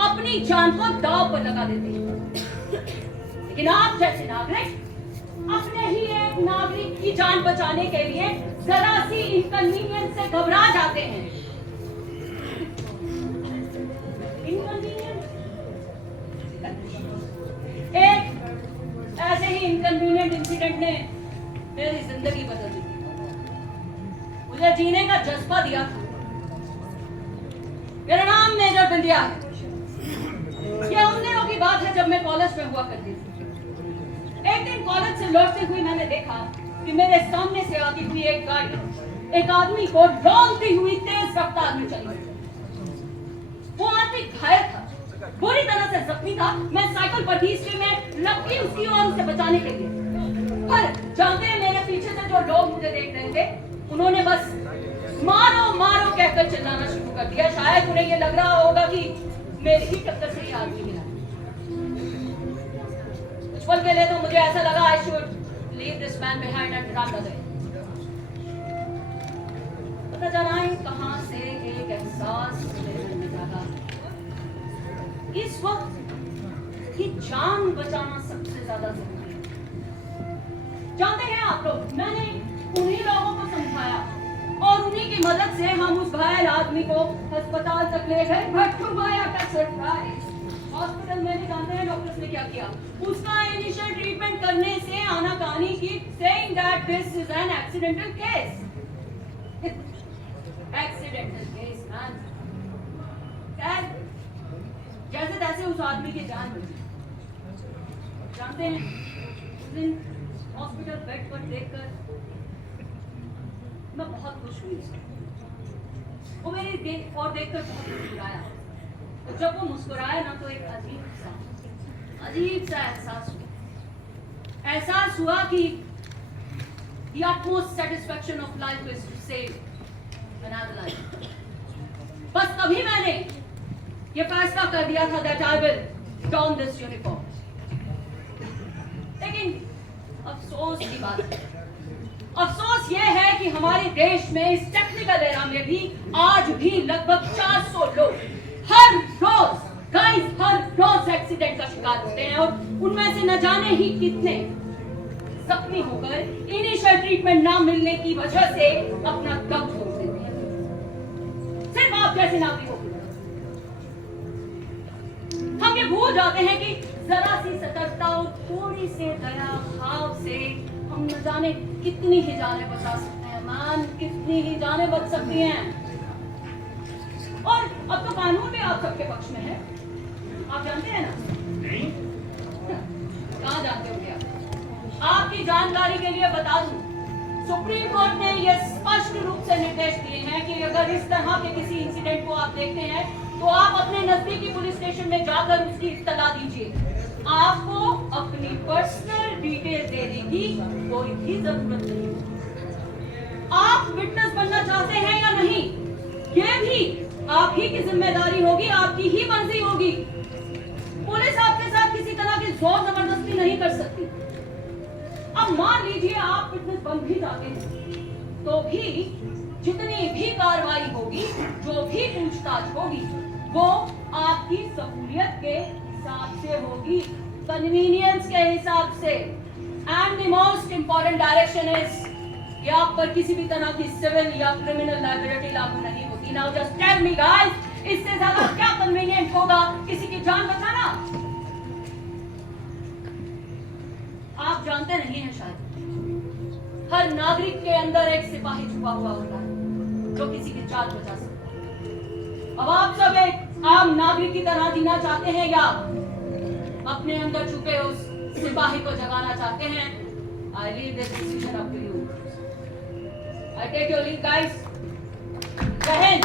अपनी जान को दांव पर लगा देते हैं, लेकिन आप जैसे नागरिक अपने ही एक नागरिक की जान बचाने के लिए जरा सी इनकन्वीनियंस से घबरा जाते हैं। एक ऐसे ही इनकन्वीनियंट इंसिडेंट ने मेरी जिंदगी बदल दी थी, मुझे जीने का जज्बा दिया था। मेरा नाम मेजर बिंदिया है। यह उन दिनों की बात है जब मैं कॉलेज में हुआ करती थी। एक दिन कॉलेज से लौटते हुए मैंने देखा कि मेरे सामने से आती हुई एक गाड़ी एक आदमी को रौंदती हुई तेज रफ्तार में चली गई। वो आदमी घायल था, बुरी तरह से जख्मी था। मैं साइकिल पर थी, इसलिए मैं लपकी उसकी और उसे बचाने के लिए, पर जानते हैं मेरे पीछे से जो लोग मुझे देख रहे थे, उन्होंने बस मारो मारो कहकर चिल्लाना शुरू कर दिया। शायद उन्हें ये लग रहा होगा कि मेरी ही टक्कर से ये आदमी मिला। कुछ पल के लिए तो मुझे ऐसा लगा I should leave this man behind and run away. पता चला कहां से एक एहसास मेरे मन में जागा। इस वक्त की जान बचाना सबसे ज्यादा जरूरी है। जानते हैं आप लोग, मैंने उन्हीं लोगों को समझाया और उन्हीं की मदद से हम उस घायल आदमी को अस्पताल तक ले गए। But to my utter surprise, hospital में भी जानते हैं डॉक्टर्स ने क्या किया? उसका इनिशियल ट्रीटमेंट करने से आनाकानी की saying that this is an accidental case. Accidental case man. खैर, जैसे तैसे उस आदमी की जान बची। जानते हैं उस दिन हॉस्पिटल बेड पर देखकर मैं बहुत खुश हुई। वो मेरी देखकर बहुत मुस्कुराया। तो जब वो मुस्कुराया ना, तो एक अजीब सा एहसास हुआ कि the utmost satisfaction of life is to save another life। बस तभी मैंने ये फैसला कर दिया था that I will don this uniform। लेकिन अफसोस की बात है, अफसोस यह है कि हमारे देश में इस टेक्निकल एरा में भी आज भी लगभग 400 लोग हर रोज एक्सीडेंट का शिकार होते हैं और उनमें से न जाने ही कितने जख्मी होकर इनिशियल ट्रीटमेंट ना मिलने की वजह से अपना दम तोड़ देते हैं। सिर्फ आप जैसे नागरिकों की वजह से हम ये भूल जाते हैं कि जरा सी सतर्कता और थोड़ी से दया भाव से हम न जाने कितनी ही जानें बचा सकते हैं। मान, कितनी ही जानें बच सकती हैं। और अब तो कानून भी आप सबके पक्ष में है, आप जानते हैं ना? नहीं। कहाँ जानते होंगे आप? आपकी जानकारी के लिए बता दूं, सुप्रीम कोर्ट ने यह स्पष्ट रूप से निर्देश दिए हैं कि अगर इस तरह के किसी इंसिडेंट को आप देखते हैं तो आप अपने नजदीकी पुलिस स्टेशन में जाकर उसकी इत्तला दीजिए। आपको अपनी पर्सनल डिटेल देने की कोई भी जरूरत नहीं। आप विटनेस बनना चाहते हैं या नहीं, ये भी आप ही की जिम्मेदारी होगी, आपकी ही मर्जी होगी। पुलिस आपके साथ किसी तरह की जोर जबरदस्ती नहीं कर सकती। अब मान लीजिए आप विटनेस बन भी जाते हैं, तो भी जितनी भी कार्रवाई होगी, जो भी पूछताछ होगी, वो आपकी सहूलियत के हिसाब से होगी, कन्वीनियंस के हिसाब से। And the most important direction is कि आप पर किसी भी तरह की सिविल या क्रिमिनल लायबिलिटी लागू नहीं होती। Now just tell me guys, इससे ज्यादा क्या कन्वीनियंट होगा किसी की जान बचाना? आप जानते नहीं हैं शायद, हर नागरिक के अंदर एक सिपाही छुपा हुआ होता है जो किसी की जान बचा सकता है। अब आप सब एक आम नागरिक की तरह जीना चाहते हैं या अपने अंदर छुपे उस सिपाही को जगाना चाहते हैं? I leave this decision up to you. I take your leave, guys. Jai Hind.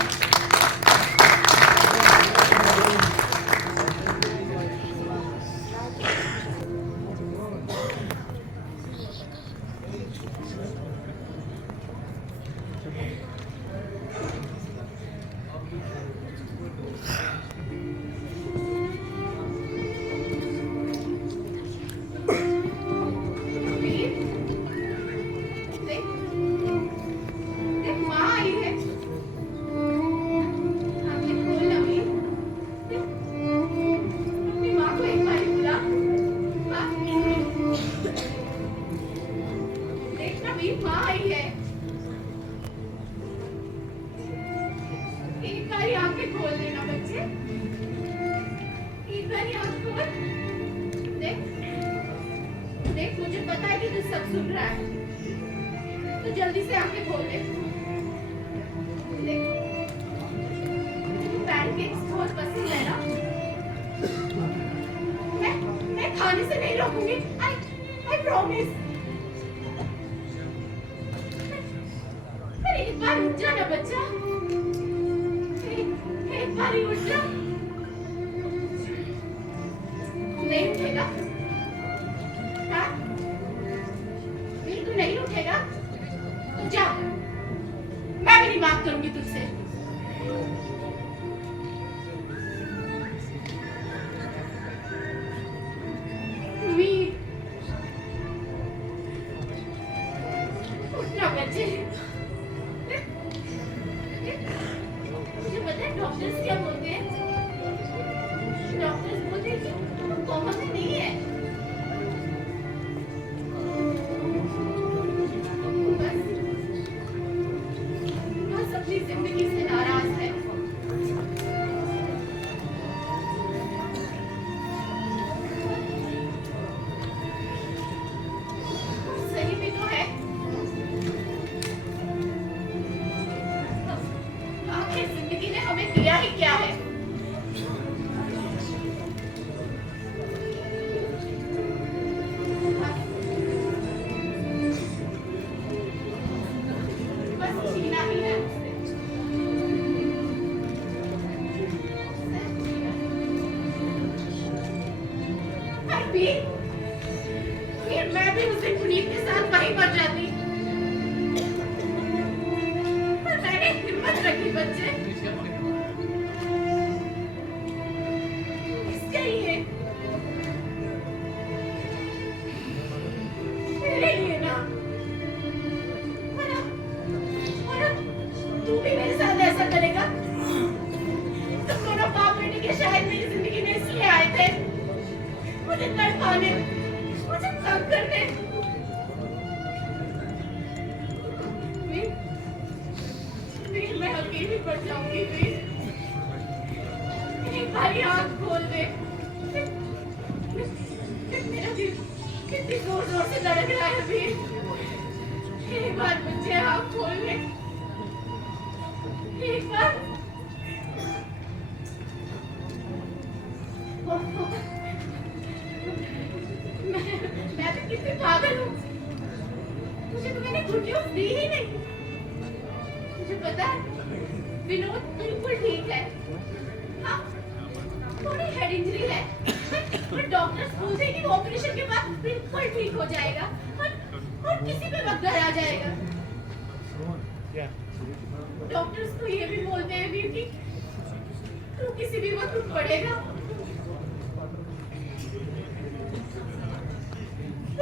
सुन रहा है तो जल्दी से आंखें खोल ले। देख, पैनकेक्स बहुत पसंद है ना? मैं खाने से नहीं रोकूंगी। I promise। अरे एक बार उठ जा ना बच्चा, एक बार ही उठ जा। नहीं उठेगा? हाँ? बिल्कुल नहीं उठेगा? तो जा, मैं भी नहीं बात करूंगी तुझसे। उठना बच्चे। मुझे पता है डॉक्टर्स क्या बोलते हैं। डॉक्टर्स बोलते हैं कि तुम कोमा में नहीं है। बस अपनी जिंदगी से नाराज है। सही भी तो है। आखिर जिंदगी ने हमें दिया ही क्या है? बस जीना ही है उससे। अरे वीर, मैं भी उस दिन पुनीत के साथ वहीं मर जाती। पर मैंने हिम्मत रखी बच्चे। इसके लिए, मेरे लिए ना। और अब तू भी मेरे साथ ऐसा करेगा? तुम दोनों बाप बेटे के शायद मेरी जिंदगी में इसलिए आए थे, मुझे तड़पाने, मुझे तंग करने। वीर, मैं अकेली पड़ जाऊंगी वीर। एक बार आँख खोल दे। मेरा दिल कितनी जोर जोर से धड़क रहा है वीर। एक बार मुझे आँख खोल दे। एक बार। मैं भी कितनी पागल हूँ। मुझे तो मैंने गुड न्यूज़ दी ही नहीं। मुझे पता है विनोद बिल्कुल ठीक है। हाँ, थोड़ी हेड इंजरी है, पर डॉक्टर्स बोलते हैं कि ऑपरेशन के बाद बिल्कुल ठीक हो जाएगा और किसी पे वक्त घर आ जाएगा। डॉक्टर्स तो ये भी बोलते हैं वीर कि तू किसी भी वक्त उठ पड़ेगा।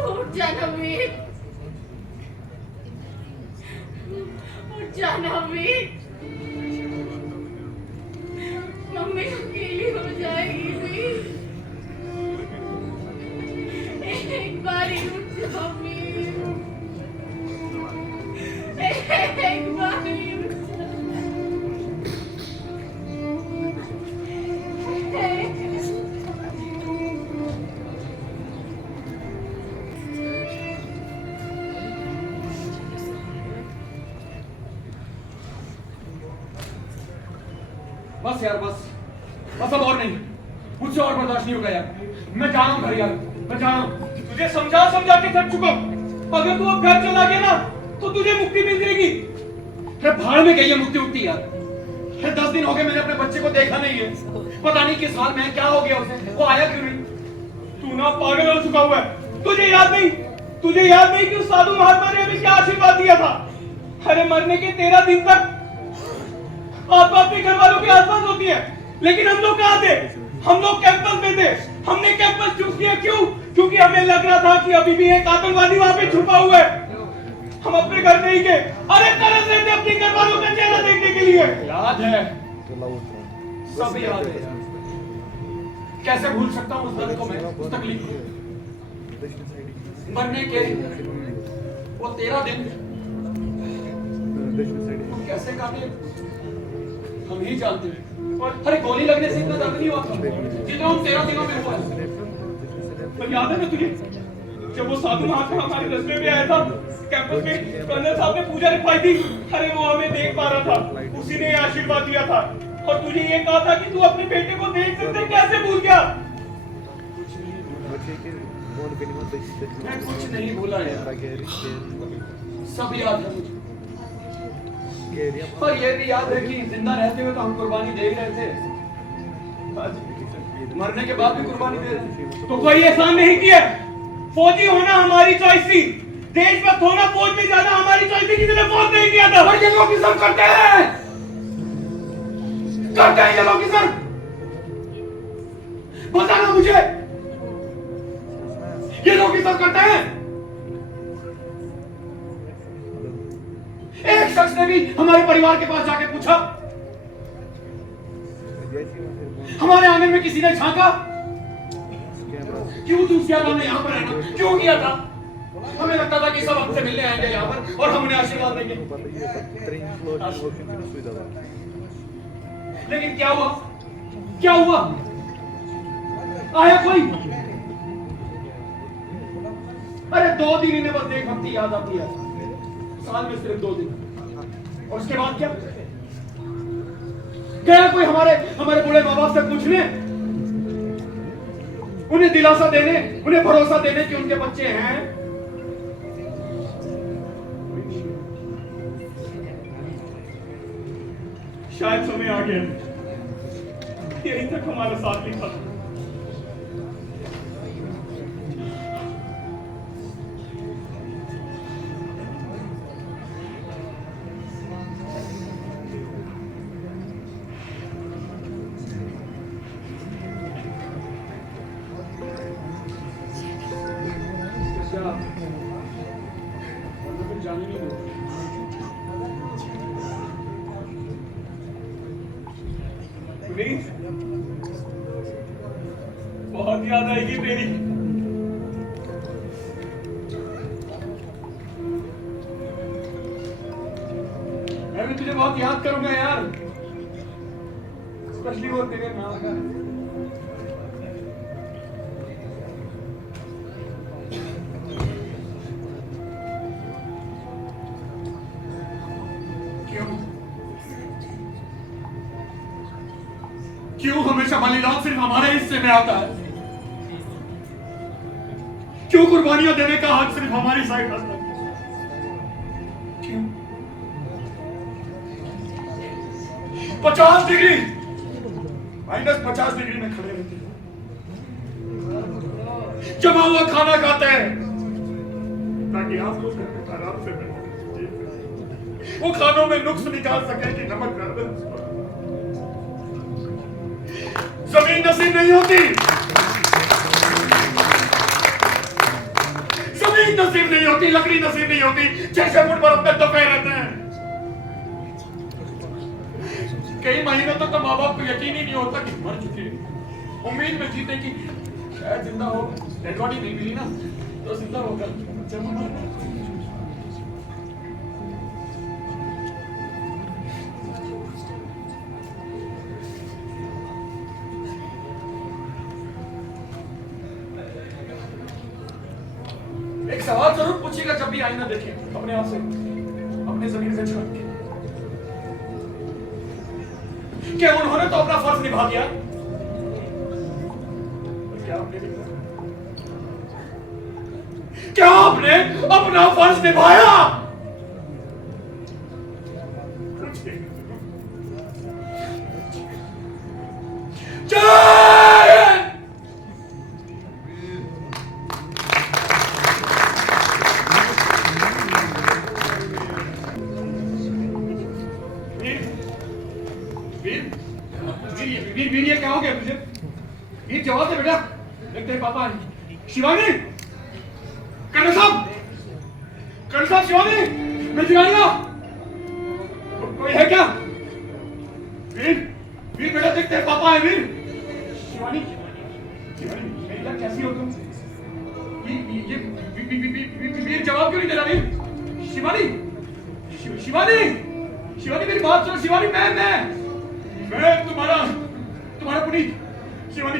उठ जाना वीर, उठ जाना वीर। मम्मी अकेली हो जाएगी वीर। एक बार ही उठ जाओ वीर, एक बार ही उठ बस यार, बस अब और नहीं, मुझसे और बर्दाश्त नहीं होगा यार। मैं जा रहा हूँ घर यार, मैं जा रहा हूँ। तुझे समझा समझा के थक चुका हूं। अगर तू अब घर चला गया ना तो तुझे मुक्ति मिल जाएगी। अरे भाड़ में गई है मुक्ति उक्ति यार। अरे 10 दिन हो गए मैंने अपने बच्चे को देखा नहीं है। पता नहीं किस हाल में क्या हो गया उसे, वो आया क्यों नहीं। तू ना पागल हो चुका हुआ है। तुझे याद नहीं कि उस साधु महात्मा ने हमें क्या आशीर्वाद दिया था। अरे मरने के 13 दिन तक आत्मा अपने घर वालों के आसपास होती है, लेकिन हम लोग कहाँ थे? हम लोग कैंपस में थे। हमने कैंपस चूज किया, क्यों? क्योंकि हमें लग रहा था कि अभी भी एक आतंकवादी वहां पे छुपा हुआ है। हम अपने घर नहीं गए। अरे तरस रहे थे अपने घर वालों का चेहरा देखने के लिए। याद है, सब याद है यार। कैसे भूल सकता हूँ उस दर्द को मैं, उस तकलीफ को। मरने के वो 13 दिन कैसे काटे हम ही जानते हैं। और अरे गोली लगने से इतना दर्द नहीं हुआ था जितना उन 13 दिनों में हुआ। पर याद है ना तुझे जब वो साधु महात्मा हमारे रास्ते में आया था कैंपस में, कर्नल साहब ने पूजा रखवाई थी। अरे वो हमें देख पा रहा था, उसी ने आशीर्वाद दिया था। और तुझे ये कहा था कि तू अपने बेटे को देख सकते, कैसे भूल गया? मैं कुछ नहीं भूला यार, सब याद है मुझे। और ये भी याद है कि जिंदा रहते हुए तो हम कुर्बानी दे ही रहे थे, मरने के बाद भी कुर्बानी दे रहे हैं। तो कोई एहसान नहीं किया। फौजी होना हमारी चॉइस थी, देशभक्त होना फौज में जाना हमारी चॉइस थी, किसी ने फौज नहीं किया था। और ये लोग ये सब करते हैं ये लोग ये सब। बताना मुझे, ये लोग ये सब करते हैं। एक शख्स ने भी हमारे परिवार के पास जाके पूछा, हमारे आंगन में किसी ने झांका, क्यों तू क्या हमने यहाँ पर रहना क्यों किया था? हमें लगता था कि सब हमसे मिलने आएंगे यहाँ पर और हम उन्हें आशीर्वाद देंगे। लेकिन क्या हुआ? क्या हुआ? आया कोई? अरे 2 दिन इन्हें बस देख हफ्ती याद आती है, साल में सिर्फ 2 दिन। और उसके बाद क्या? गया कोई हमारे बूढ़े माँ बाप से पूछने, उन्हें दिलासा देने, उन्हें भरोसा देने कि उनके बच्चे हैं? शायद समय आ गया, यहीं तक हमारा साथ लिखा था। बहुत याद आएगी तेरी। मैं भी तुझे बहुत याद करूंगा यार, स्पेशली वो तेरे नाम का। क्यों हमेशा बलिदान सिर्फ हमारे हिस्से में आता है? क्यों कुर्बानियां देने का हक सिर्फ हमारी साइड आता है? क्यों? 50 डिग्री -50 डिग्री में खड़े रहते हैं, जमा हुआ खाना खाते हैं ताकि आप लोग घर में आराम से बैठे, वो खानों में नुक्स निकाल सके कि नमक कर दे। जमीन नसीब नहीं होती, जमीन नसीब नहीं होती, लकड़ी नसीब नहीं होती, 6 फुट पर अपने दबे रहते हैं। कई महीनों तक तो माँ बाप को यकीन ही नहीं होता कि मर चुके, उम्मीद में जीते कि शायद जिंदा हो। डेड बॉडी नहीं मिली ना तो जिंदा होगा। एक सवाल जरूर पूछिएगा जब भी आईना देखें, अपने आप से, अपने जमीन से झांक के, क्या उन्होंने तो अपना फर्ज निभा दिया? क्या आपने अपना फर्ज निभाया? वीर ये क्या हो गया तुझे? वीर जवाब दे बेटा, तेरे पापा शिवानी, कर्नल साहब, शिवानी, मैं जगाऊंगा, कोई है क्या? वीर बेटा देख तेरे पापा है। वीर, शिवानी बेटा कैसी हो तुम? ये वीर जवाब क्यों नहीं दे रहा? वीर, शिवानी मेरी बात सुनो। शिवानी मैं तुम्हारा पुनीत। शिवानी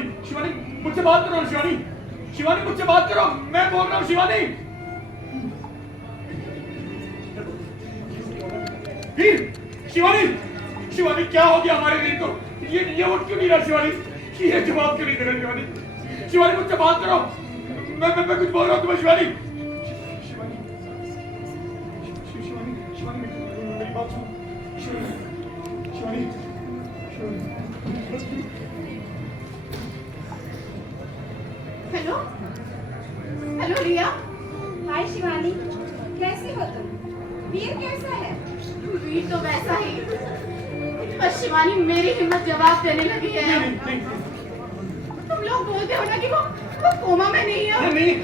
मुझसे बात करो। शिवानी मुझसे बात करो, मैं बोल रहा हूँ शिवानी। वीर, शिवानी, शिवानी क्या हो गया हमारे वीर को? ये उठ क्यों नहीं रहा शिवानी? ये जवाब क्यों नहीं दे रहा शिवानी? शिवानी मुझसे बात करो, मैं कुछ बोल रहा हूँ तुम्हें शिवानी। शिवानी, शिवानी, शिवानी मेरी बात सुनो। शिवानी, शिवानी। हेलो हेलो रिया। हाय शिवानी, कैसी हो तुम? वीर कैसा है? वीर तो वैसा ही, बस शिवानी मेरी हिम्मत जवाब देने लगी है। तुम लोग बोलते हो ना कि वो कोमा में नहीं है। नहीं।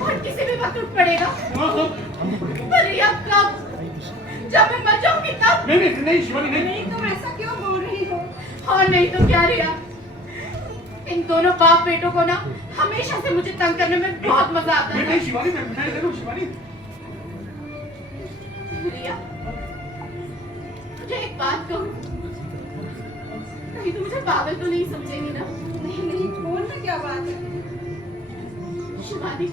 और किसी भी वक्त उठ पड़ेगा। पर रिया कब? जब मैं मर जाऊंगी तब? नहीं शिवानी नहीं। नहीं, तुम ऐसा क्यों बोल रही हो? और नहीं तो क्या रिया, इन दोनों बाप बेटों को ना हमेशा से मुझे तंग करने में बहुत मजा आता है। नहीं शिवानी, मैं जरूर शिवानी। रिया, मुझे एक बात कहूं, कहीं तू मुझे पागल तो नहीं समझेगी ना? नहीं नहीं, बोल ना क्या बात है। शिवानी,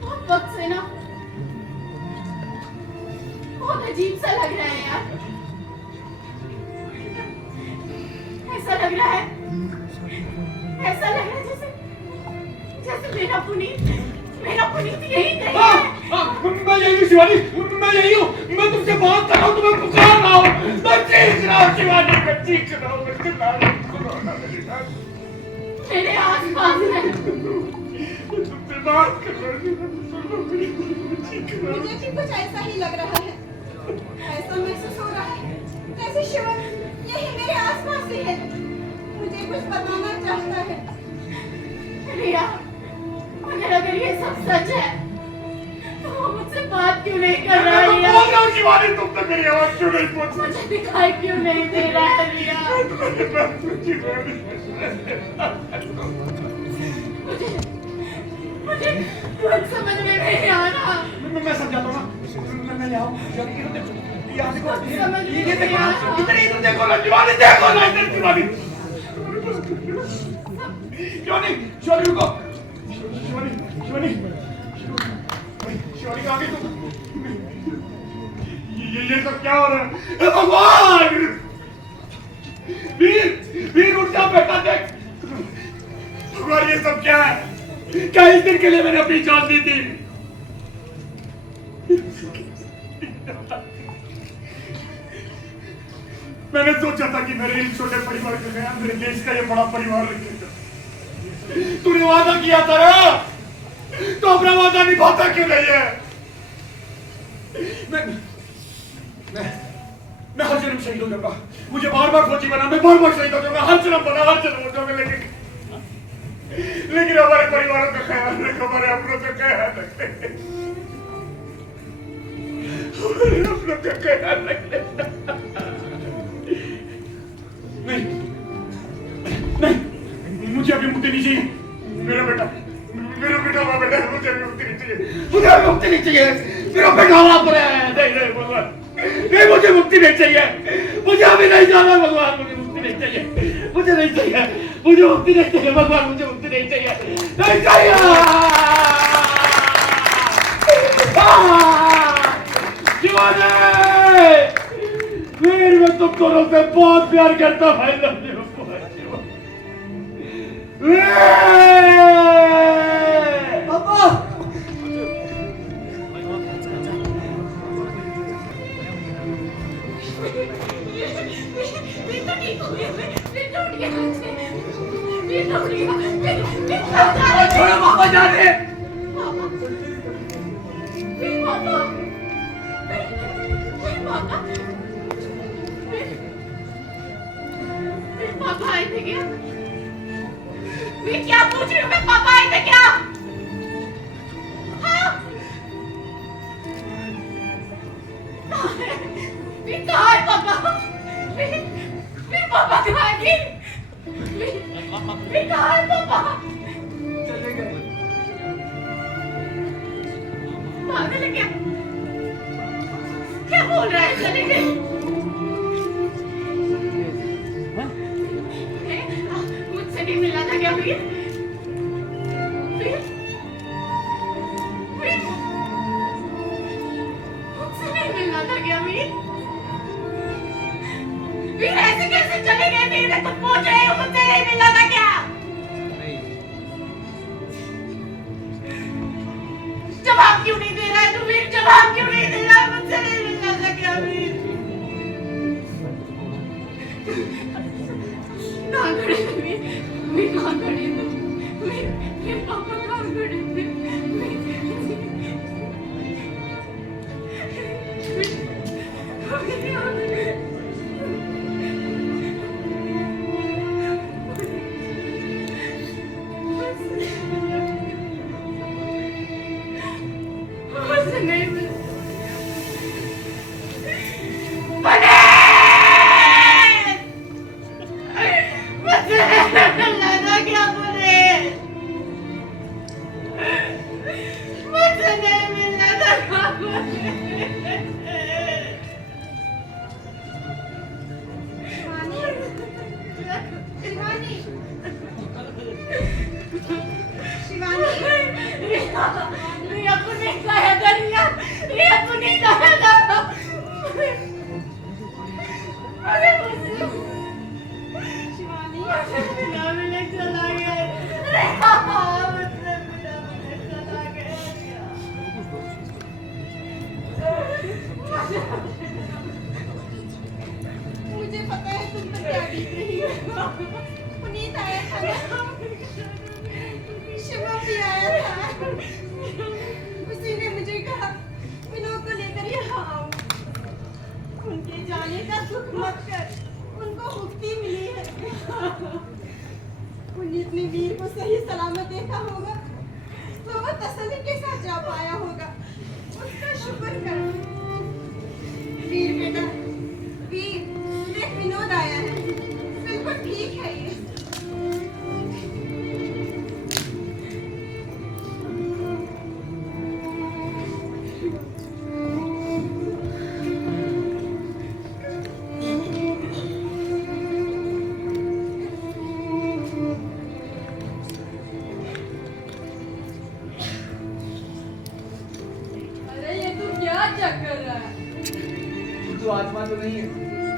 बहुत वक्त से ना बहुत अजीब सा लग रहा है यार। ऐसा लग रहा है जैसे मेरा पुनीत यही नहीं है। मैं यही हूँ शिवानी, मैं यही हूँ। मैं तुमसे बात कर रहा हूँ, तुम्हें पुकार रहा हूँ, मैं चीख रहा हूँ शिवानी, मैं चीख रहा हूँ, मैं चिल्ला रहा हूँ। मेरे आसपास है। तुमसे बात कर रहा हूँ, मुझे भी कुछ ऐसा ही लग रहा है। ऐसा महसूस हो रहा है जैसे शिवन यही मेरे आसपास ही है, मुझे कुछ बताना चाहता है। रिया, अगर ये सब सच है तो वो मुझसे बात क्यों नहीं कर रहा है? मैं तो बोल रहा हूँ शिवानी, तुम तो मेरी आवाज क्यों नहीं पहुंच? मुझे दिखाई क्यों नहीं दे रहा है रिया? मुझे कुछ समझ में नहीं आ रहा। मैं समझाता हूँ ना, मैं यहाँ यहाँ देखो, समझ में ये नहीं आ रहा। इधर देखो ना शिवानी, देखो ना इधर शिवानी, शिवानी, शिवानी रुको, शिवानी, शिवानी, शिवानी कहाँ गई तुम? ये सब क्या हो रहा है? भगवान! वीर उठ जा बेटा, देख भगवान, ये सब क्या है? क्या इस दिन के लिए मैंने अपनी जान दी थी? मैंने सोचा था कि मेरे इन छोटे परिवार के नया मेरे देश का ये बड़ा परिवार रखेगा। तूने वादा किया था ना, तो अपना वादा निभाता क्यों नहीं है? मैं हर जन्म शहीद हो जाऊंगा, मुझे बार बार फौजी बना, मैं बार बार शहीद हो जाऊंगा, हर जन्म बना, हर जन्म हो जाऊंगा, लेकिन हमारे परिवारों का ख्याल रख, हमारे अपनों का ख्याल रख, हमारे अपनों का ख्याल रख। नहीं, मुझे अभी मुक्ति नहीं चाहिए। मेरा बेटा वहाँ बेटा है, मुझे अभी मुक्ति नहीं चाहिए, मुझे अभी मुक्ति नहीं चाहिए। मेरा बेटा वहाँ पर है। नहीं भगवान, नहीं, मुझे मुक्ति नहीं चाहिए, मुझे अभी नहीं जाना भगवान, मुझे मुक्ति नहीं चाहिए, मुझे नहीं चाहिए, मुझे मुक्ति नहीं चाहिए भगवान, मुझे मुक्ति नहीं चाहिए, नहीं चाहिए। शिवानी, वीर, मैं तुम दोनों से बहुत प्यार करता हूँ, I love you। पापा, छोड़ो पापा, जाने। पापा आए थे क्या? मैं क्या पूछ रही हूँ? मैं पापा आए थे क्या? हाँ? कहाँ है पापा? मेरे पापा कहाँ है? कहाँ है पापा? चले गए। पागल है क्या? क्या बोल रहा है? चले गए? वीर? वीर? वीर? मुझसे नहीं मिलना था क्या वीर? वीर ऐसे कैसे चले गए वीर? मैं तो पूछ रही हूँ, मुझसे नहीं मिलना था क्या? जवाब क्यों नहीं दे रहा है तू वीर? जवाब क्यों नहीं दे रहा है? मुझसे नहीं मिलना था क्या वीर? कहाँ खड़े थे वीर? वीर कहाँ खड़े थे? वीर पापा कहाँ खड़े थे? मुझसे नहीं मिला। शिवानी, शिवानी, रिया को नहीं खाया था, रिया को नहीं खाया था। अरे मुझे शिवानी, बिना मिले चला गया। रिया मुझसे बिना मिले चला गया। मुझे पता है तुम पर क्या बीत रही है। पुनीत आया था ना, शिवम भी आया था। उसी ने मुझे कहा विनोद को लेकर यहाँ आओ। उनके जाने का दुख मत कर, उनको मुक्ति मिली है। पुनीत ने वीर को सही सलामत देखा होगा तो वो तसल्ली के साथ जा पाया होगा। उसका शुक्र कर। वीर बेटा, वीर देख विनोद आया है, बिल्कुल ठीक है ये। अरे ये तू क्या चक्कर रहा है? तू आत्मा तो नहीं है?